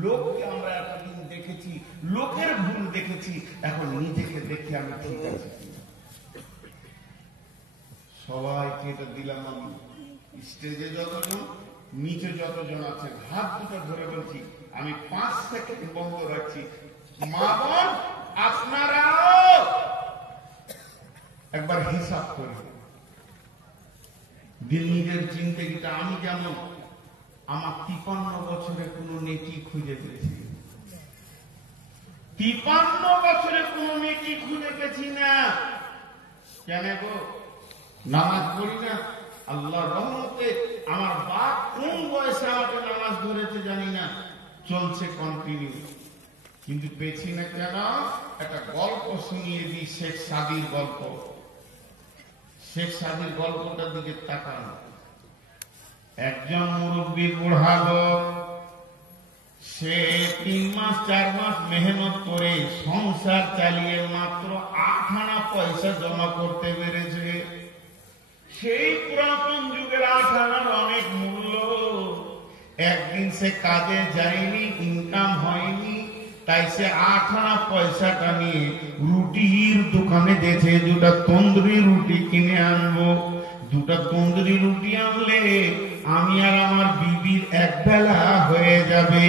লোককে আমরা এতদিন দেখেছি, লোকের ভুল দেখেছি, এখন নিজেকে দেখি আমি ঠিক আছি। সবাইকে এটা দিলাম আমি। স্টেজে যতজন, নিচে যতজন আছেন হাত দুটো ধরে বলছি, আমি 5 সেকেন্ড বন্ধ রাখছি। মা বোন আপনারাও একবার হিসাব করি নিজের জিন্দেগিটা। আমি যেমন আমার 53 বছরে কোনো নেকি খুঁজে পেয়েছি, 53 বছরে কোনো নেকি খুঁজে পেয়েছি না। কেন গো? নামাজ পড়ি না, আল্লাহর রহমতে আমার বাপ কোন বয়সে আমাকে নামাজ ধরেছে জানি না, চলছে কন্টিনিউ, কিন্তু পেছি না কেন? একটা গল্প শুনিয়ে দিই, শেখ সাদির গল্প। শেখ সাদির গল্পটার দিকে তাকান। একজন মুরব্বী বুড়া লোক, সে 3 মাস 4 মাস মেহনত করে সংসার চালিয়ে মাত্র 8 আনা পয়সা জমা করতে পেরেছে। সেই পুরাতন যুগের 8 আনার অনেক মূল্য। একদিন সে কাজে যায়নি, ইনকাম হয়নি, তাই সে 8 আনা পয়সাটা নিয়ে রুটির দোকানে গেছে, 2টা তন্দুরি রুটি কিনে আনবো। 2টা তন্দুরি রুটি আনলে আমি আর আমার বিবির এক বেলা হয়ে যাবে।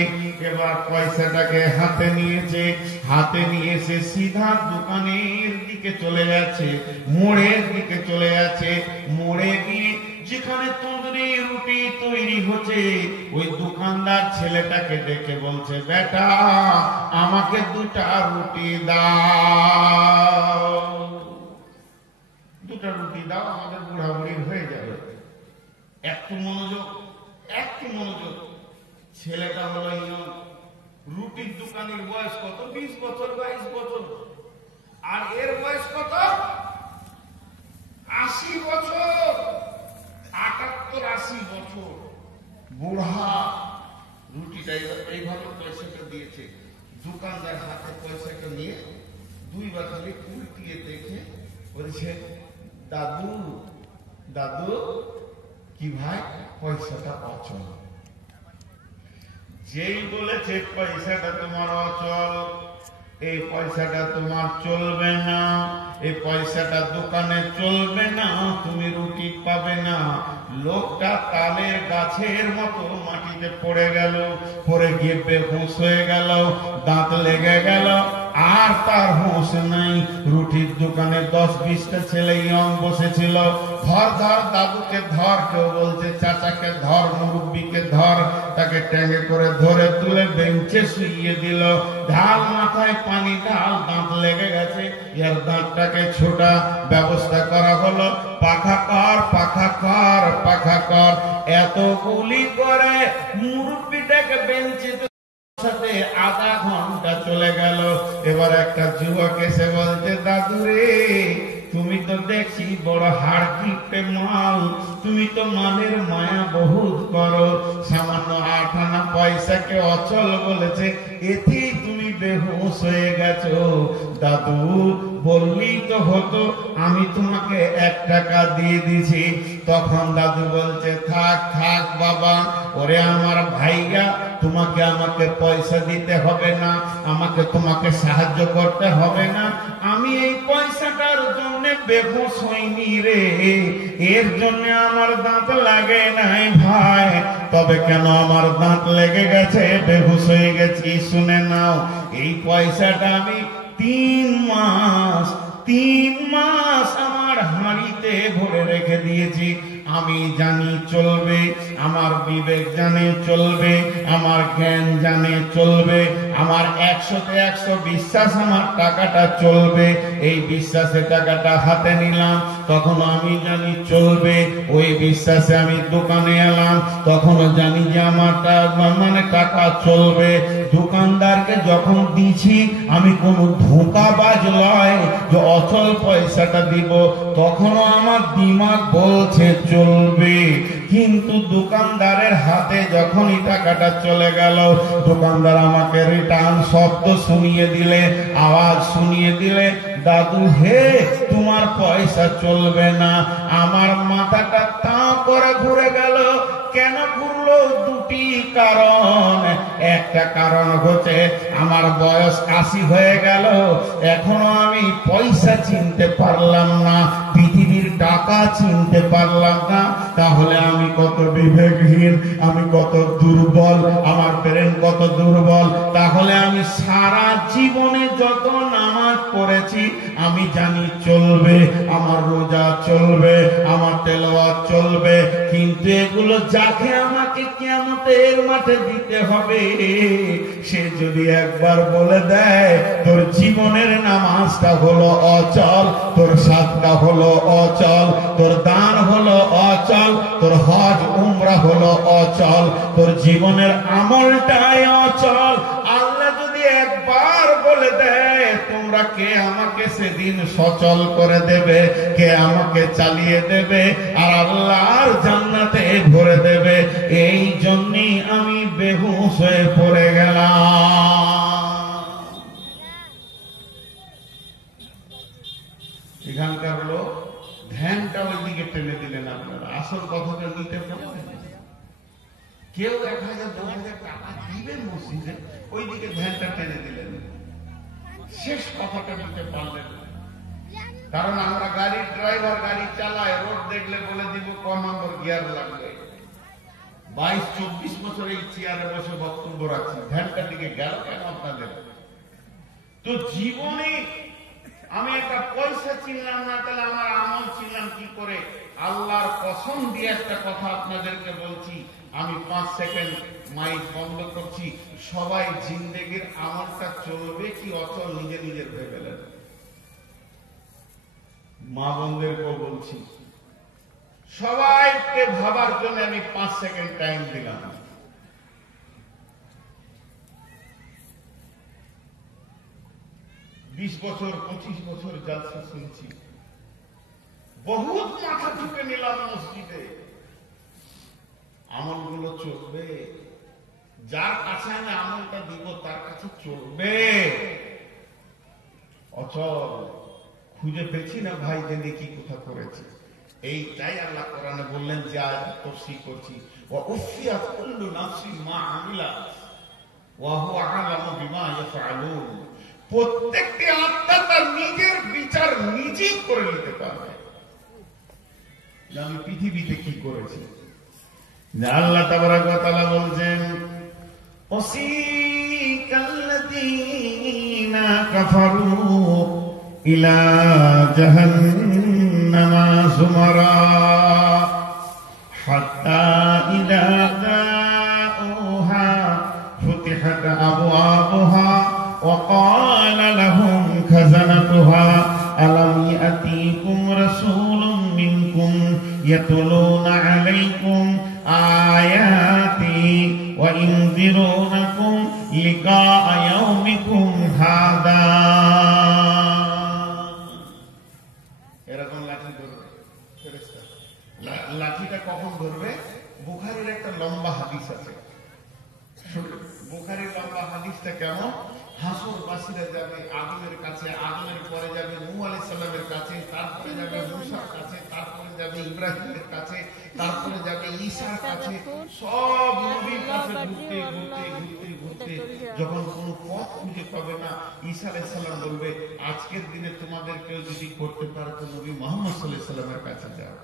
এবার পয়সাটাকে হাতে নিয়েছে, হাতে নিয়ে সে সিধা দোকানের দিকে চলে যাচ্ছে, মোড়ের দিকে চলে যাচ্ছে। মোড়ে গিয়ে যেখানে তন্দুরি রুটি তৈরি হচ্ছে, ওই দোকানদার ছেলেটাকে দেখে বলছে, বেটা আমাকে 2টা রুটি দাও, 2টা রুটি দাও, আমাদের বুড়া বুড়ি হয়ে যাবে। একটু মনোযোগ, একটু মনোযোগ। ছেলেটা হলো রুটির দোকানের বয়স কত? 20 বছর, 22 বছর। আর এর বয়স কত? 80 বছর, 78-80 বছর। বুড়া রুটিটা এইভাবে পয়সাটা দিয়েছে। দোকানদার হাতে পয়সাটা নিয়ে 2 বার খালি উল্টিয়ে দেখে বলছে, দাদু দাদু কি ভাই, পয়সাটা অচল। যেই বলেছে পয়সাটা তোমার অচল, এই পয়সাটা তোমার চলবে না, এই পয়সাটা দোকানে চলবে না, তুমি রুটি পাবে না। লোকটা তালের গাছের মতো মাটিতে পড়ে গেল, পড়ে গিয়ে বেহুঁশ হয়ে গেল, দাঁত লেগে গেল, আর তার হুঁশ নাই। রুটির দোকানে 10-20টা ছেলে ইয়ং বসেছিল। ধর ধর দাদুকে ধর, কেউ বলছে চাচাকে ধর, মুরব্বীকে ধর। তাকে ট্যাঙ্গে করে ধরে তুলে বেঞ্চে শুইয়ে দিল। ঢাল মাথায় পানি ঢাল, দাঁত লেগে গেছে, এর দাঁতটাকে ছোটা ব্যবস্থা করা হলো। পাখা কর, পাখা কর, পাখা কর। এত গুলি করে মুরব্বীটাকে বেঞ্চে সাথে আধা ঘন্টা চলে গেল। এবার একটা যুবক এসে বলছে, দাদু রে তুমি তো দেখছি বড় হাড় কিপটে মাল, তুমি তো মালের মায়া বহুত করো, সামান্য 8 আনা পয়সাকে অচল বলেছে, এতেই তুমি বেহুশ হয়ে গেছো। দাদু বললি তো হতো, আমি তোমাকে 1 টাকা দিয়ে দিছি। তখন দাদু বলছে, থাক থাক বাবা, ওরে আমার ভাইয়া, তোমাকে আমাকে পয়সা দিতে হবে না, আমাকে তোমাকে সাহায্য করতে হবে না। আমি এই পয়সাটার জন্য বেহুশ হইনি রে, এর জন্য আমার দাঁত লাগে নাই ভাই। তবে কেন আমার দাঁত লেগে গেছে, বেহুশ হয়ে গেছি, শুনে নাও। এই পয়সাটা আমি 3 মাস 3 মাস আমার হাঁড়িতে ভরে রেখে দিয়েছি। আমি জানি চলবে, আমার বিবেক জানে চলবে, আমার জ্ঞান জানে চলবে, আমার 100-তে 100 বিশ্বাস আমার টাকাটা চলবে। এই বিশ্বাসে টাকাটা হাতে নিলাম, তখন আমি জানি চলবে। ওই বিশ্বাসে আমি দোকানে এলাম, তখনও জানি যে আমার মানে টাকা চলবে। দোকানদারকে যখন দিছি আমি কোনো ধোঁকাবাজ নয় যে অচল পয়সাটা দিব, তখনও আমার দিমাগ বলছে চলবে। কিন্তু দোকানদারের হাতে যখনই টাকাটা চলে গেল, দোকানদার আমাকে রিটার্ন শব্দ শুনিয়ে দিলে, আওয়াজ শুনিয়ে দিলে, দাদু হে তোমার পয়সা চলবে না। আমার মাথাটা তাও করে ঘুরে গেল। কেন ঘুরলো? দুটি কারণ। একটা কারণ হচ্ছে আমার বয়স 80 হয়ে গেল, এখনো আমি পয়সা চিনতে পারলাম না, পৃথিবীর টাকা চিনতে পারলাম না। তাহলে আমি কত বিবেকহীন, আমি কত দুর্বল, আমার ব্রেন কত দুর্বল। তাহলে আমি সারা জীবনে যত নামাজ পড়েছি আমি জানি চলবে, আমার রোজা চলবে, আমার তেলাওয়াত চলবে, কিন্তু এগুলো যাকে আমাকে কিয়ামতের মাঠে দিতে হবে, সে যদি একবার বলে দেয় তোর জীবনের নামাজটা হলো অচল, তোর সাদকা হলো অচল, তোর দান হলো অচল, তোর হজ উমরা হলো অচল, তোর জীবনের আমলটাই অচল। আল্লাহ যদি একবার বলে দেয়, তোমরা কে আমাকে সেদিন সচল করে দেবে, কে আমাকে চালিয়ে দেবে আর আল্লাহর জান্নাতে ভরে দেবে? এই জন্যই আমি বেহুশ হয়ে পড়ে গেলাম। এখানকার লোক ধ্যানটা ওই দিকে টেনে দিলেন, আপনারা আসল কথাটা নিতে পারবেন। কেউ 1000-2000 টাকা দিবেন মসজিদে, ওই দিকে ধ্যানটা টেনে দিলেন, শেষ কথাটা নিতে পারলেন না। কারণ আমরা গাড়ির ড্রাইভার, গাড়ি চালায়, রোড দেখলে বলে দিব ক নম্বর গিয়ার লাগবে। 22-24 বছর এই চেয়ারে বসে বক্তব্য রাখছি, ধ্যানটার দিকে গেল কেন আপনাদের? তো জীবনে আমি একটা পয়সা চিনলাম না, তাহলে আমার আমল চিনলাম কি করে? আল্লাহর কসম দিয়ে একটা কথা আপনাদেরকে বলছি, আমি 5 সেকেন্ড মাইক বন্ধ করছি। সবাই জিন্দেগির আমলটা চলবে কি অচল নিজে নিজের ভেবে নেন। মা বোনদেরকেও বলছি, সবাইকে ভাবার জন্য আমি 5 সেকেন্ড টাইম দিলাম। বিশ বছর 25 বছর জালসা শুনছি, বহুত মাথা ঢুকে নিলাম মসজিদে। আমলগুলো চলবে, যার কাছে আমি আমলটা দিব তার কাছে চলবে। অচল খুঁজে পেছি না ভাই যে নেকি কোথা করেছে। এইটাই আল্লাহ কোরআনে বললেন, যে আয়াত তাফসীর করছি, ওয়া উফিয়াত কুল্লু নাফসিন মা আমিলাত ওয়া হুয়া আলামু বিমা ইয়াফআলুন। প্রত্যেকটি আত্মা তার নিজের বিচার নিজেই করে নিতে পারবে, যে আমি পৃথিবীতে কি করেছি। আল্লাহ তাবারাক ওয়া তাআলা বলছেন, ওয়াসিকাল্লাযীনা কাফারু ইলা জাহান্নামা যুমারা হাত্তা ইযা জাউহা ফুতিহাত আবওয়াবুহা ওয়া ক্বালা লাহুম খাযানাতুহা আলাম ইয়াতীকুম রাসূলুম মিনকুম ইয়াতলুনা আলাইকুম আয়াতি ওয়া ইনযিরুনাকুম লিকা ইয়াউমিকুম হাযা। এরকম লাঠি ধরবে ফেরেশতা। লাঠিটা কখন ধরবে? বুখারীর একটা লম্বা হাদিস আছে, বুখারীর লম্বা হাদিসটা কেমন? হাসরবাসীরা যাবে আদমের কাছে, আদমের পরে যাবে নূহ আলাইহিস সালামের কাছে, তারপরে যাবে মূসার কাছে, তারপরে যাবে ইব্রাহিমের কাছে, তারপরে যাবে ঈসার কাছে। সব নবীর কাছে ঘুরতে ঘুরতে ঘুরতে ঘুরতে যখন কোন পথ খুঁজে পাবে না, ঈসা আলাইহিস সালাম বলবে, আজকের দিনে তোমাদের কেউ যদি করতে পারে তো নবী মুহাম্মদ সাল্লাল্লাহু আলাইহি সাল্লামের কাছে যাও,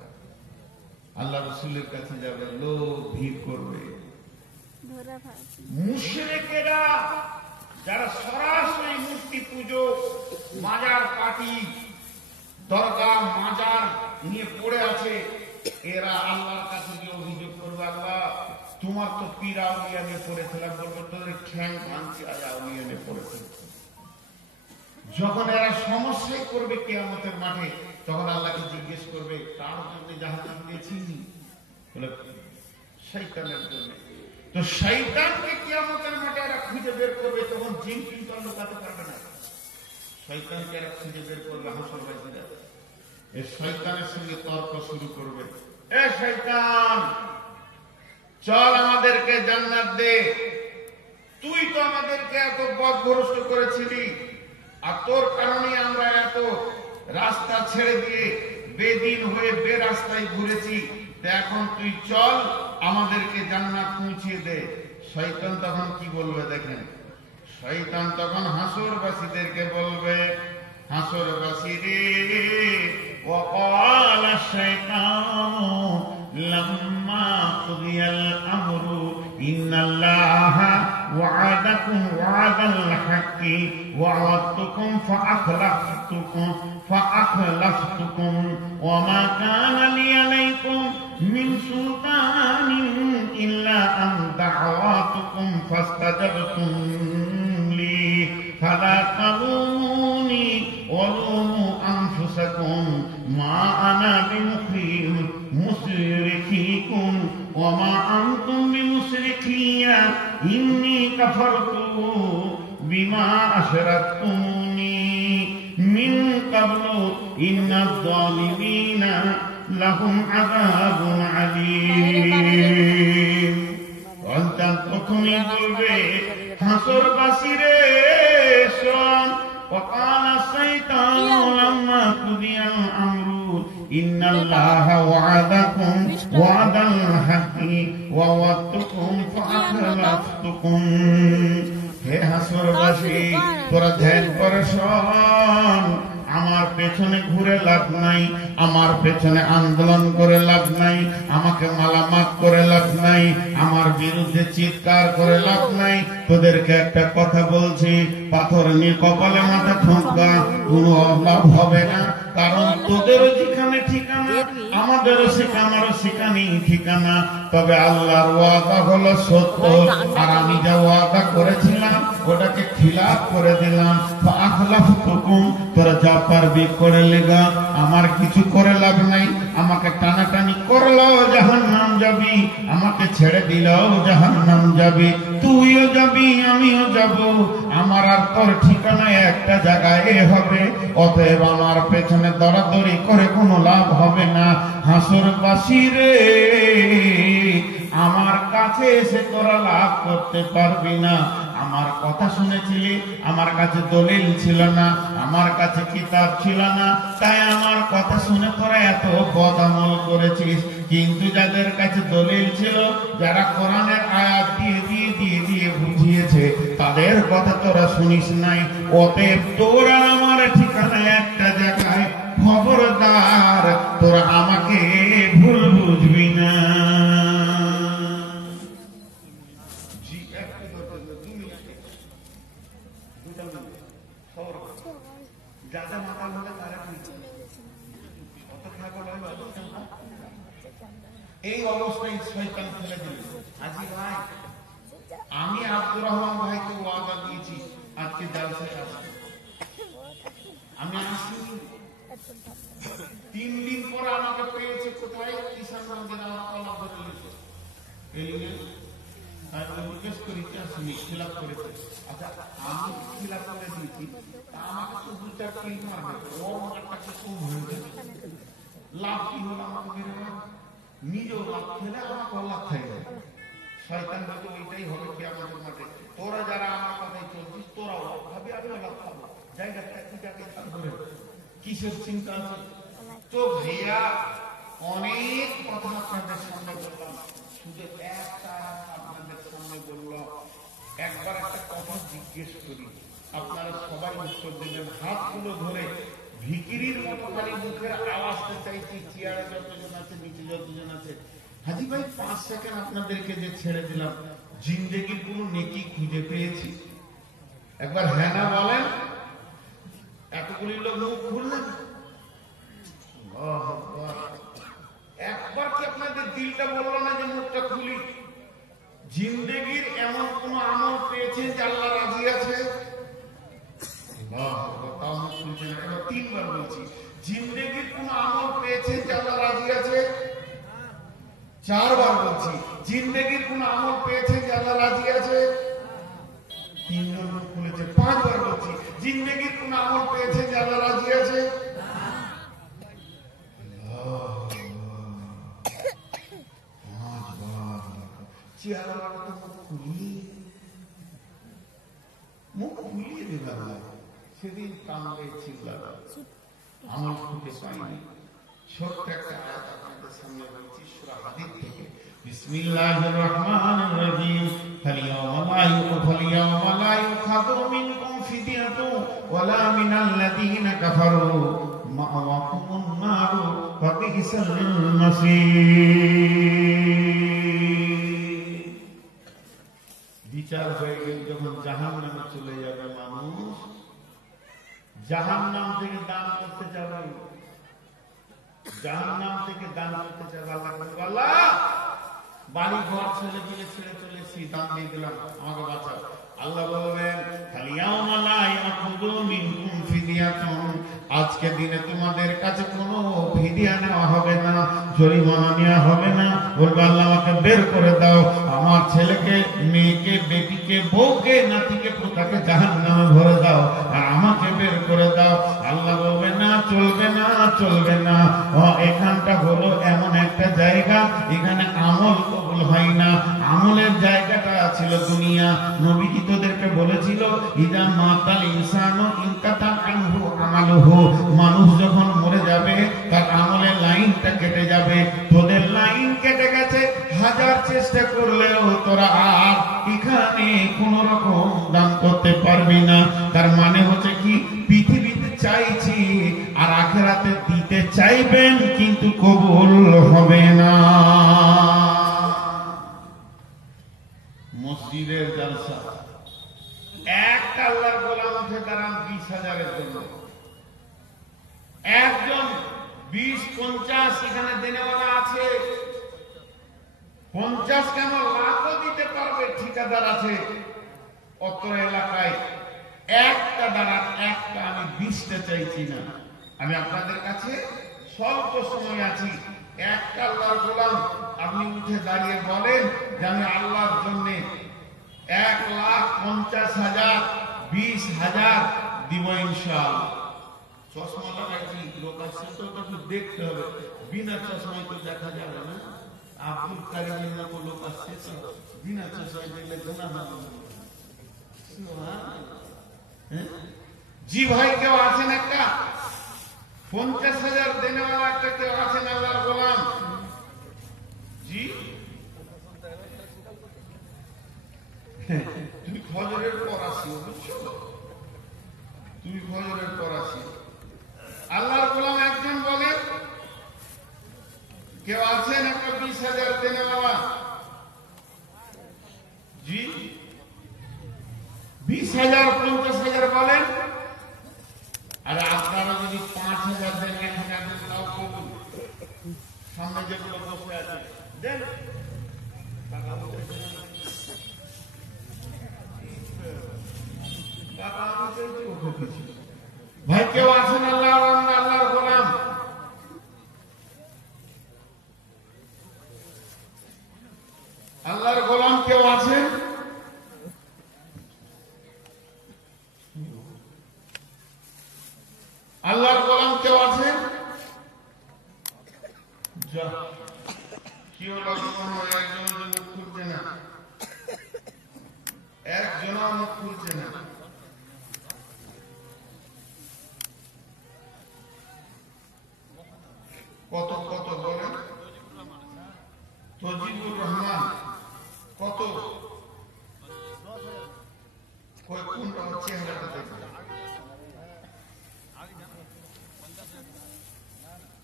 আল্লাহ রাসূলের কাছে যাবে, লোক ভিড় করবে। মুশরিকেরা যারা সরাসরি মূর্তি পুজো, মাজার পাটি, দরগা মাজার নিয়ে পড়ে আছে, এরা আল্লাহর কাছে গিয়ে অভিযোগ করবে, আল্লাহ তোমার তো পীর আউলিয়া নিয়ে পড়েছিলাম, বলবো তোদের ঠ্যাং ভাঙছি আজ আউলিয়া নিয়ে পড়েছিল। যখন এরা সমস্যায় করবে কিয়ামতের মাঠে, তখন আল্লাহকে জিজ্ঞেস করবে কার জন্য জাহান্নাম দিয়েছি? বলে শয়তানের জন্য। তো শয়তানকে কিয়ামতের মাঠে এরা খুঁজে বের করবে, তখন জিন কিন্তু আর লুকাতে পারবে না। শয়তানকে এরা খুঁজে বের করবে হাসরবাসীরা, এই শয়তানের সঙ্গে তর্ক শুরু করবে, এ শয়তান চল আমাদেরকে জান্নাত দে, তুই তো আমাদেরকে এত পথভ্রষ্ট করেছিলি, আর তোর কারণে আমরা এত রাস্তা ছেড়ে দিয়ে বেদিন হয়ে বেরাস্তায় ঘুরেছি, এখন তুই চল আমাদেরকে জান্নাত পৌঁছিয়ে দে। শয়তান তখন কি বলবে দেখেন, শয়তান তখন হাসরবাসীদেরকে বলবে, হাসরবাসী রে وقال الشيطان لما قضي الأمر إن الله وعدكم وعد الحق وعدتكم فأخلفتكم وما كان لي عليكم من سلطان إلا أن دعواتكم فاستجبتم لي فلا تلوموني ولوموا أنفسكم ما أنا بمصرخيكم وما أنتم بمصرخي إني كفرت بما أشركتموني من قبل إن الظالمين لهم عذاب عليم। অন্তত প্রথমে বলবে হাসরবাসী রে শোন, وقال الشيطان لما قضي الأمر إن الله وعدكم وعد الحق ووعدتكم فأخلفتكم। হে হাসরবাসী তোরা ধ্যান করে শোন, আমার পেছনে ঘুরে লাভ নাই, আমার পেছনে আন্দোলন করে লাভ নাই, আমাকে মালামাত করে লাভ নাই, আমার বিরুদ্ধে চিৎকার করে লাভ নাই। তোদেরকে একটা কথা বলছি, পাথর নিয়ে কপালে মাথা ঠোঁকা, কোনো লাভ হবে না, কারণ তোদেরও যেখানে ঠিকানা আমাদেরও সেখানেও সেখানেই ঠিকানা। তবে আল্লাহর ওয়াদা হলো সত্য, আর আমি যা ওয়াদা করেছিলাম ওটাকে খিলাফ করে দিলাম। আখলাফতুকুম, তোরা যা পারবি করে লেগা, আমার কিছু করে লাভ নাই। আমাকে টানাটানি করলো জাহান্নাম যাবি, আমাকে ছেড়ে দিলেও জাহান্নাম যাবি, তুইও যাবি আমিও যাব, আমার আর তোর ঠিকানা একটা জায়গায় হবে। অতএব আমার পেছনে দরাদরি করে কোনো লাভ হবে না। হাসরবাসী রে আমার কাছে এসে তোরা লাভ করতে পারবি না। আমার কথা শুনেছিলি, আমার কাছে দলিল ছিল না, আমার কাছে কিতাব ছিল না, তাই আমার কথা শুনে তোরা এত বদআমল করেছিস। কিন্তু যাদের কাছে দলিল ছিল, যারা কোরআনের আয়াত দিয়ে বুঝিয়েছে, তাদের কথা তোরা শুনিস নাই। অতএব তোরা আমার ঠিকানা একটা জায়গায়, খবরদার তোরা আমাকে ভুল বুঝবি না। এই অবস্থায় শয়তান ফেলে দিল। আজি ভাই, আমি আব্দুর রহমান ভাইকে ওয়াদা দিয়েছি আজকে জালসায় আসবো, আমি আসিনি। 3 দিন পর আমাকে পেয়েছে কোথায়, কিষানগঞ্জের আমার কলা বদলেছে এলিয়ে। আমি জিজ্ঞেস করি আসিনি, খিলাফ করেছে। আচ্ছা আমি খিলাফ করে দিয়েছি, আমাকে তো 2-4 কিল মারবে, ওর মারটাকে কম হয়ে যাবে, লাভ কি হলো? আমাকে মেরে নিজেও লাভ খেলে আমাকে লাভ খাই যাবে। শয়তান বলতে ওইটাই হবে কিয়ামতের মাঠে। তোরা যারা আমার কথাই চলছিস, তোরাও লাভ খাবি, আমিও লাভ খাবো। জায়গাটা ধরে কিসের চিন্তা আছে? তো ভাইয়া অনেক কথা আপনাদের সামনে বললাম, শুধু একটা আপনাদের সামনে বললাম। একবার একটা কথা জিজ্ঞেস করি, আপনারা সবাই উত্তর দেবেন। হাতগুলো ধরে ভিকিরির মতো খালি মুখের আওয়াজটা চাইছি। চেয়ারে যতজন আছে, নিচে যতজন আছে, হাজি ভাই 5 সেকেন্ড আপনাদেরকে যে ছেড়ে দিলাম, জিন্দেগির কোন নেকি খুঁজে পেয়েছি? একবার হ্যাঁ না বলেন। এতগুলি লোক মুখ খুললেন, একবার কি আপনাদের দিলটা বললো না যে মুখটা খুলি? জিন্দেগির এমন কোন আমল পেয়েছেন যে আল্লাহ রাজি আছে? তিনবার বলছি, জিন্দেগির কোন আমল পেয়েছেন যে আল্লাহ রাজি আছে? চারবার বলছি, জিন্দেগির কোন আমল পেয়েছেন যে আল্লাহ রাজি আছে? তিনবার মুখ খুলেছে। পাঁচবার বলছি, জিন্দেগির কোন আমল পেয়েছেন যে আল্লাহ রাজি আছে? মুখ খুলিয়ে দিলাম, সেদিন কামড়ে ছিলাম, আমল খুঁজে পাইনি। ছোট্ট একটা আয়াত আপনাদের সামনে বলছি সূরা হাদীদ থেকে। বিসমিল্লাহির রহমানির রহিম। ফালিয়াওমা লা ইউখাযু মিনকুম ফিদিয়াতুন ওয়ালা মিনাল্লাযীনা কাফারু মা'ওয়াকুমুন নারু ওয়া বি'সাল মাসীর। বিচার হয়ে গেলে যখন জাহান্নামে চলে যাবে মানুষ, জাহান্নাম থেকে দান করতে যাবে, জাহান্নাম থেকে দান করতে যাবে। আল্লাহ বাড়ি ঘর ছেড়ে দিয়ে ছেড়ে চলেছি, দান দিয়ে দিলাম, আমাকে বাঁচাও। আল্লাহ বলবেন ফালিয়াওমা লা ইয়াখুযু মিনকুম ফিদিয়াতুন, আজকে দিনে তোমাদের কাছে কোনো ফিদিয়া নেওয়া হবে না, জরিমানা নেওয়া হবে না। বলবে আল্লাহ আমাকে বের করে দাও, আমার ছেলেকে, মেয়েকে, বেটিকে, বউকে, নাতিকে, পোতাকে জাহান্নামে ভরে দাও, আর আমাকে বের করে দাও। আল্লাহ বলবে না, চলবে না, চলবে না। এখানটা হলো এমন একটা জায়গা, এখানে আমল কবুল হয় না। আমলের জায়গাটা ছিল দুনিয়া। নবীজি তোদেরকে বলেছিল ইদা মাতাল ইনসানু ইনকাতা আনহু আমালুহু, মানুষ যখন মরে যাবে তার আমলের লাইনটা কেটে যাবে। তোদের লাইন কেটে গেছে, হাজার চেষ্টা করলেও তোরা আর এখানে কোন রকম দান করতে পারবি না। তার মানে হচ্ছে কি, পৃথিবীতে চাইছি আর আখিরাতে দিতে চাইবেন কিন্তু কবুল হবে না। মসজিদের জালসা, একটা আল্লাহর গোলাম উঠে দাঁড়ান 20,000-এর জন্য, একজন 20-50 এখানে দেনেওয়ালা আছে, 50 কেন লাখও দিতে পারবে ঠিকাদার আছে অত্র এলাকায়। একটা দাঁড়ান, একটা, আমি 20টা চাইছি না। আমি আপনাদের কাছে স্বল্প সময় আছি, একটা আল্লাহর গোলাম আপনি উঠে দাঁড়িয়ে বলেন যে আমি আল্লাহর জন্য 1,50,000, 20,000 দিব ইনশাআল্লাহ। চশমা লাগাইছি, লোক আসছে তো একটু দেখতে হবে, বিনা চশমায় তো দেখা যাবে না। আব্দুল কারিমের নাম লোক আসছে, বিনা চশমায় দেখলে গুনাহ হবে। জি ভাই, কেউ আছেন একটা 50,000 দেনেওয়ালা? একটা কেউ আছেন আল্লাহর গোলাম? জি, তুমি ফজরের পর আসিও, বুঝছো? তুমি ফজরের পর আসিও। আল্লাহর গোলাম একজন বলে, কেউ আছেন একটা 20,000 দেনেওয়ালা? জি, 20,000, 50,000 বলেন। আর আপনারা যদি 5,000 দেন, 1,000 দেন, তাও কবুল। সামনে যেগুলো বসে আছে দেন, টাকা ভাই কেউ আছেন আল্লাহর গোলাম? আল্লাহর গোলাম কেউ আছেন? আল্লাহর গোলাম কেউ আছেন? কি হলো? একজন মুখ খুলছে না, একজন মুখ খুলছে না। কত কত বলেন? তজিবুর রহমান কত? কোনটা চেহারাটা দেখবে,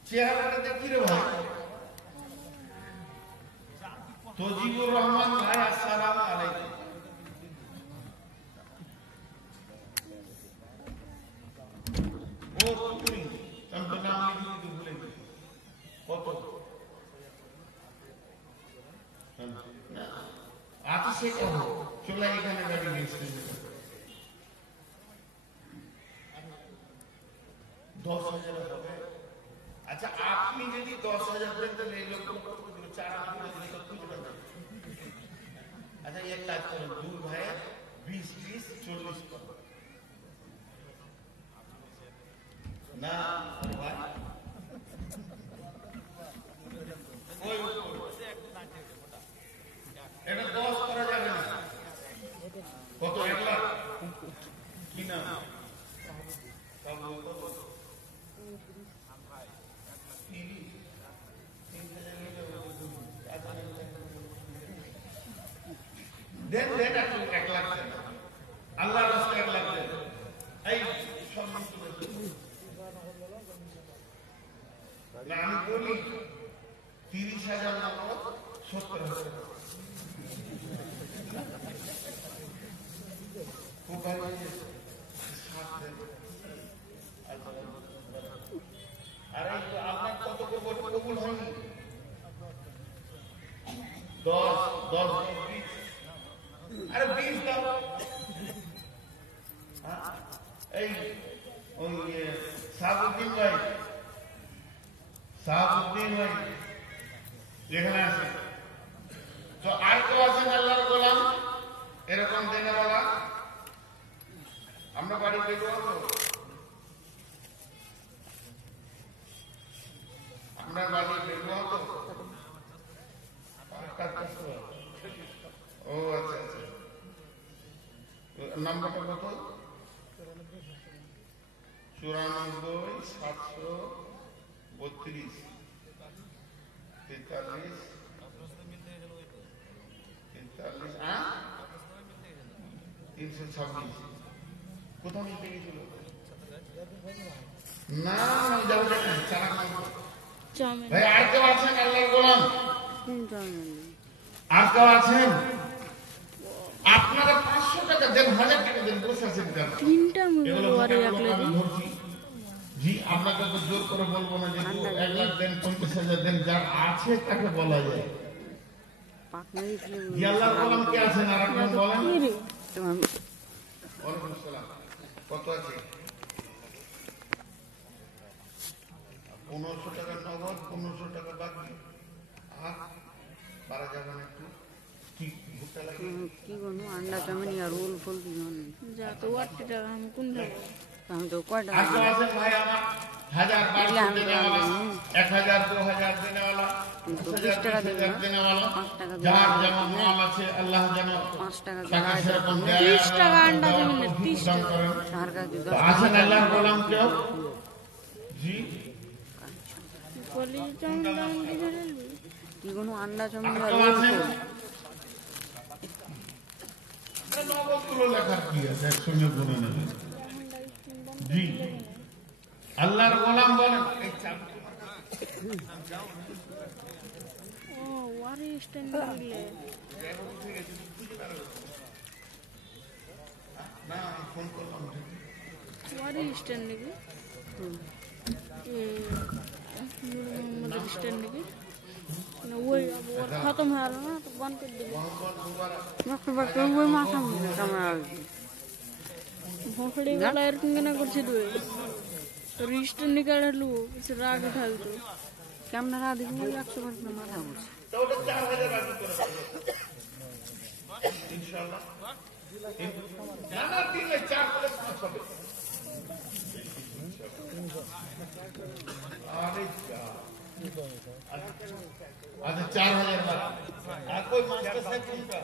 চেহারাটা দেখি রে ভাই। তজিবুর রহমান ভাই, আসসালামু আলাইকুম। ও তুমি আমি তো নাম লিখে দিতে ভুলে গেছি। আচ্ছা সে কহ চলে এখানে গাড়ি নিয়ে এসে 10,000 হবে। আচ্ছা আপনি যদি 10,000 দেন তাহলে এই লোক 4 আনা দিলে তো খুঁজবে না। আচ্ছা এক কাজ করুন, 2 ভাইয়ে 20 20 40 করো না ভাই। এটা 10 করা যাবে না। কত 1 লাখ কি না দেন দেন 1 লাখ দেন আল্লাহর রাস্তায় 1 লাখ দেন। এই সব না আমি বলি 30,000 না 70,000 খুব ভালো হয়েছে। আরে আপনার কত কবুল হয়নি 10 10 20 আরে 20 দাও। এই ওই সাহাবুদ্দিন ভাই এখানে আছে তো আর কেউ আছেন আল্লাহর গোলাম এরকম দেনেওয়ালা? আমরা বাড়ি পেয়ে আমরা বাড়ি পেয়ে ও আচ্ছা আচ্ছা নাম্বারটা কত? 94 732 43 326 কোথাও মিলতে গেছিল না যাবো ভাই। আর কেউ আছেন আল্লাহর গোলাম? আর কেউ আছেন? আপনারা 500 টাকা দেন, 1000 টাকা দেন, বসে আছেন কেন? জি আপনাকে তো জোর করে বলবো না যে 1 লাখ দেন 50,000 দেন, যার আছে তাকে বলা যায়। আল্লাহর গোলাম কে আছেন আর আপনি বলেন? ওয়ালাইকুম আসসালাম। কত আছে? 1500 টাকা নগদ, 1500 টাকা বাকি। বাড়া যাবে না একটু? কি ভুট্টা লাগে কি কোন আন্ডা চামনি আর রোল ফুল দিন যা তো 80 টাকা আমি কোন যাবো আমি তো কয়টা আজকে আছে ভাই আমার 1000 দেনে वाला 1000 2000 দেনে वाला 20 টাকা দেনে वाला যার যেমন মাল আছে আল্লাহ যেন 5 টাকা সেরকম 30 টাকা আন্ডা দেবেন 30 টাকা আর কাছে 10 আছেন আল্লাহর গোলাম কেউ? জি বলি চামড়া দিলে কি কোন আন্ডা চামড়া রোল ফুল নগদগুলো লেখার কি আছে একসঙ্গে বলে নেবেন। জি আল্লাহর গোলাম বলেন না ফোন করলাম খতম হয়ে গেল না তো বন্ধ করে দিল ওই মাথা ভোঁকড়ি গলা এরকম কেনা করছে তুই রিস্টার নিকালে লু রাগ উঠাল তো কেমন রাগ দেখি 100% মাথা করছে ইনশাআল্লাহ না না 3 4 করে 5 হবে। আরে আচ্ছা 4000 বাদ আর कोई मास्टर साहब কোনটা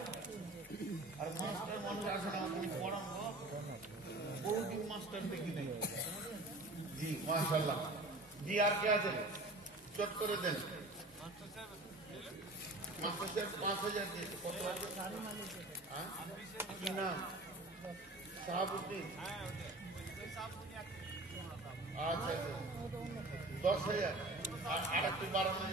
আর মাস্টার মানুষ আছে না আমি পড়াবো বহুদিন মাস্টার দেখি নাই। জি মাশাআল্লাহ। জি আর কে আছে চট করে দেন মাস্টার সাহেব 5000 দিয়ে কত আছে হ্যাঁ কি নাম সাহাবুদ্দিন আচ্ছা 10,000 আর একটু বাড়ানো যাবে?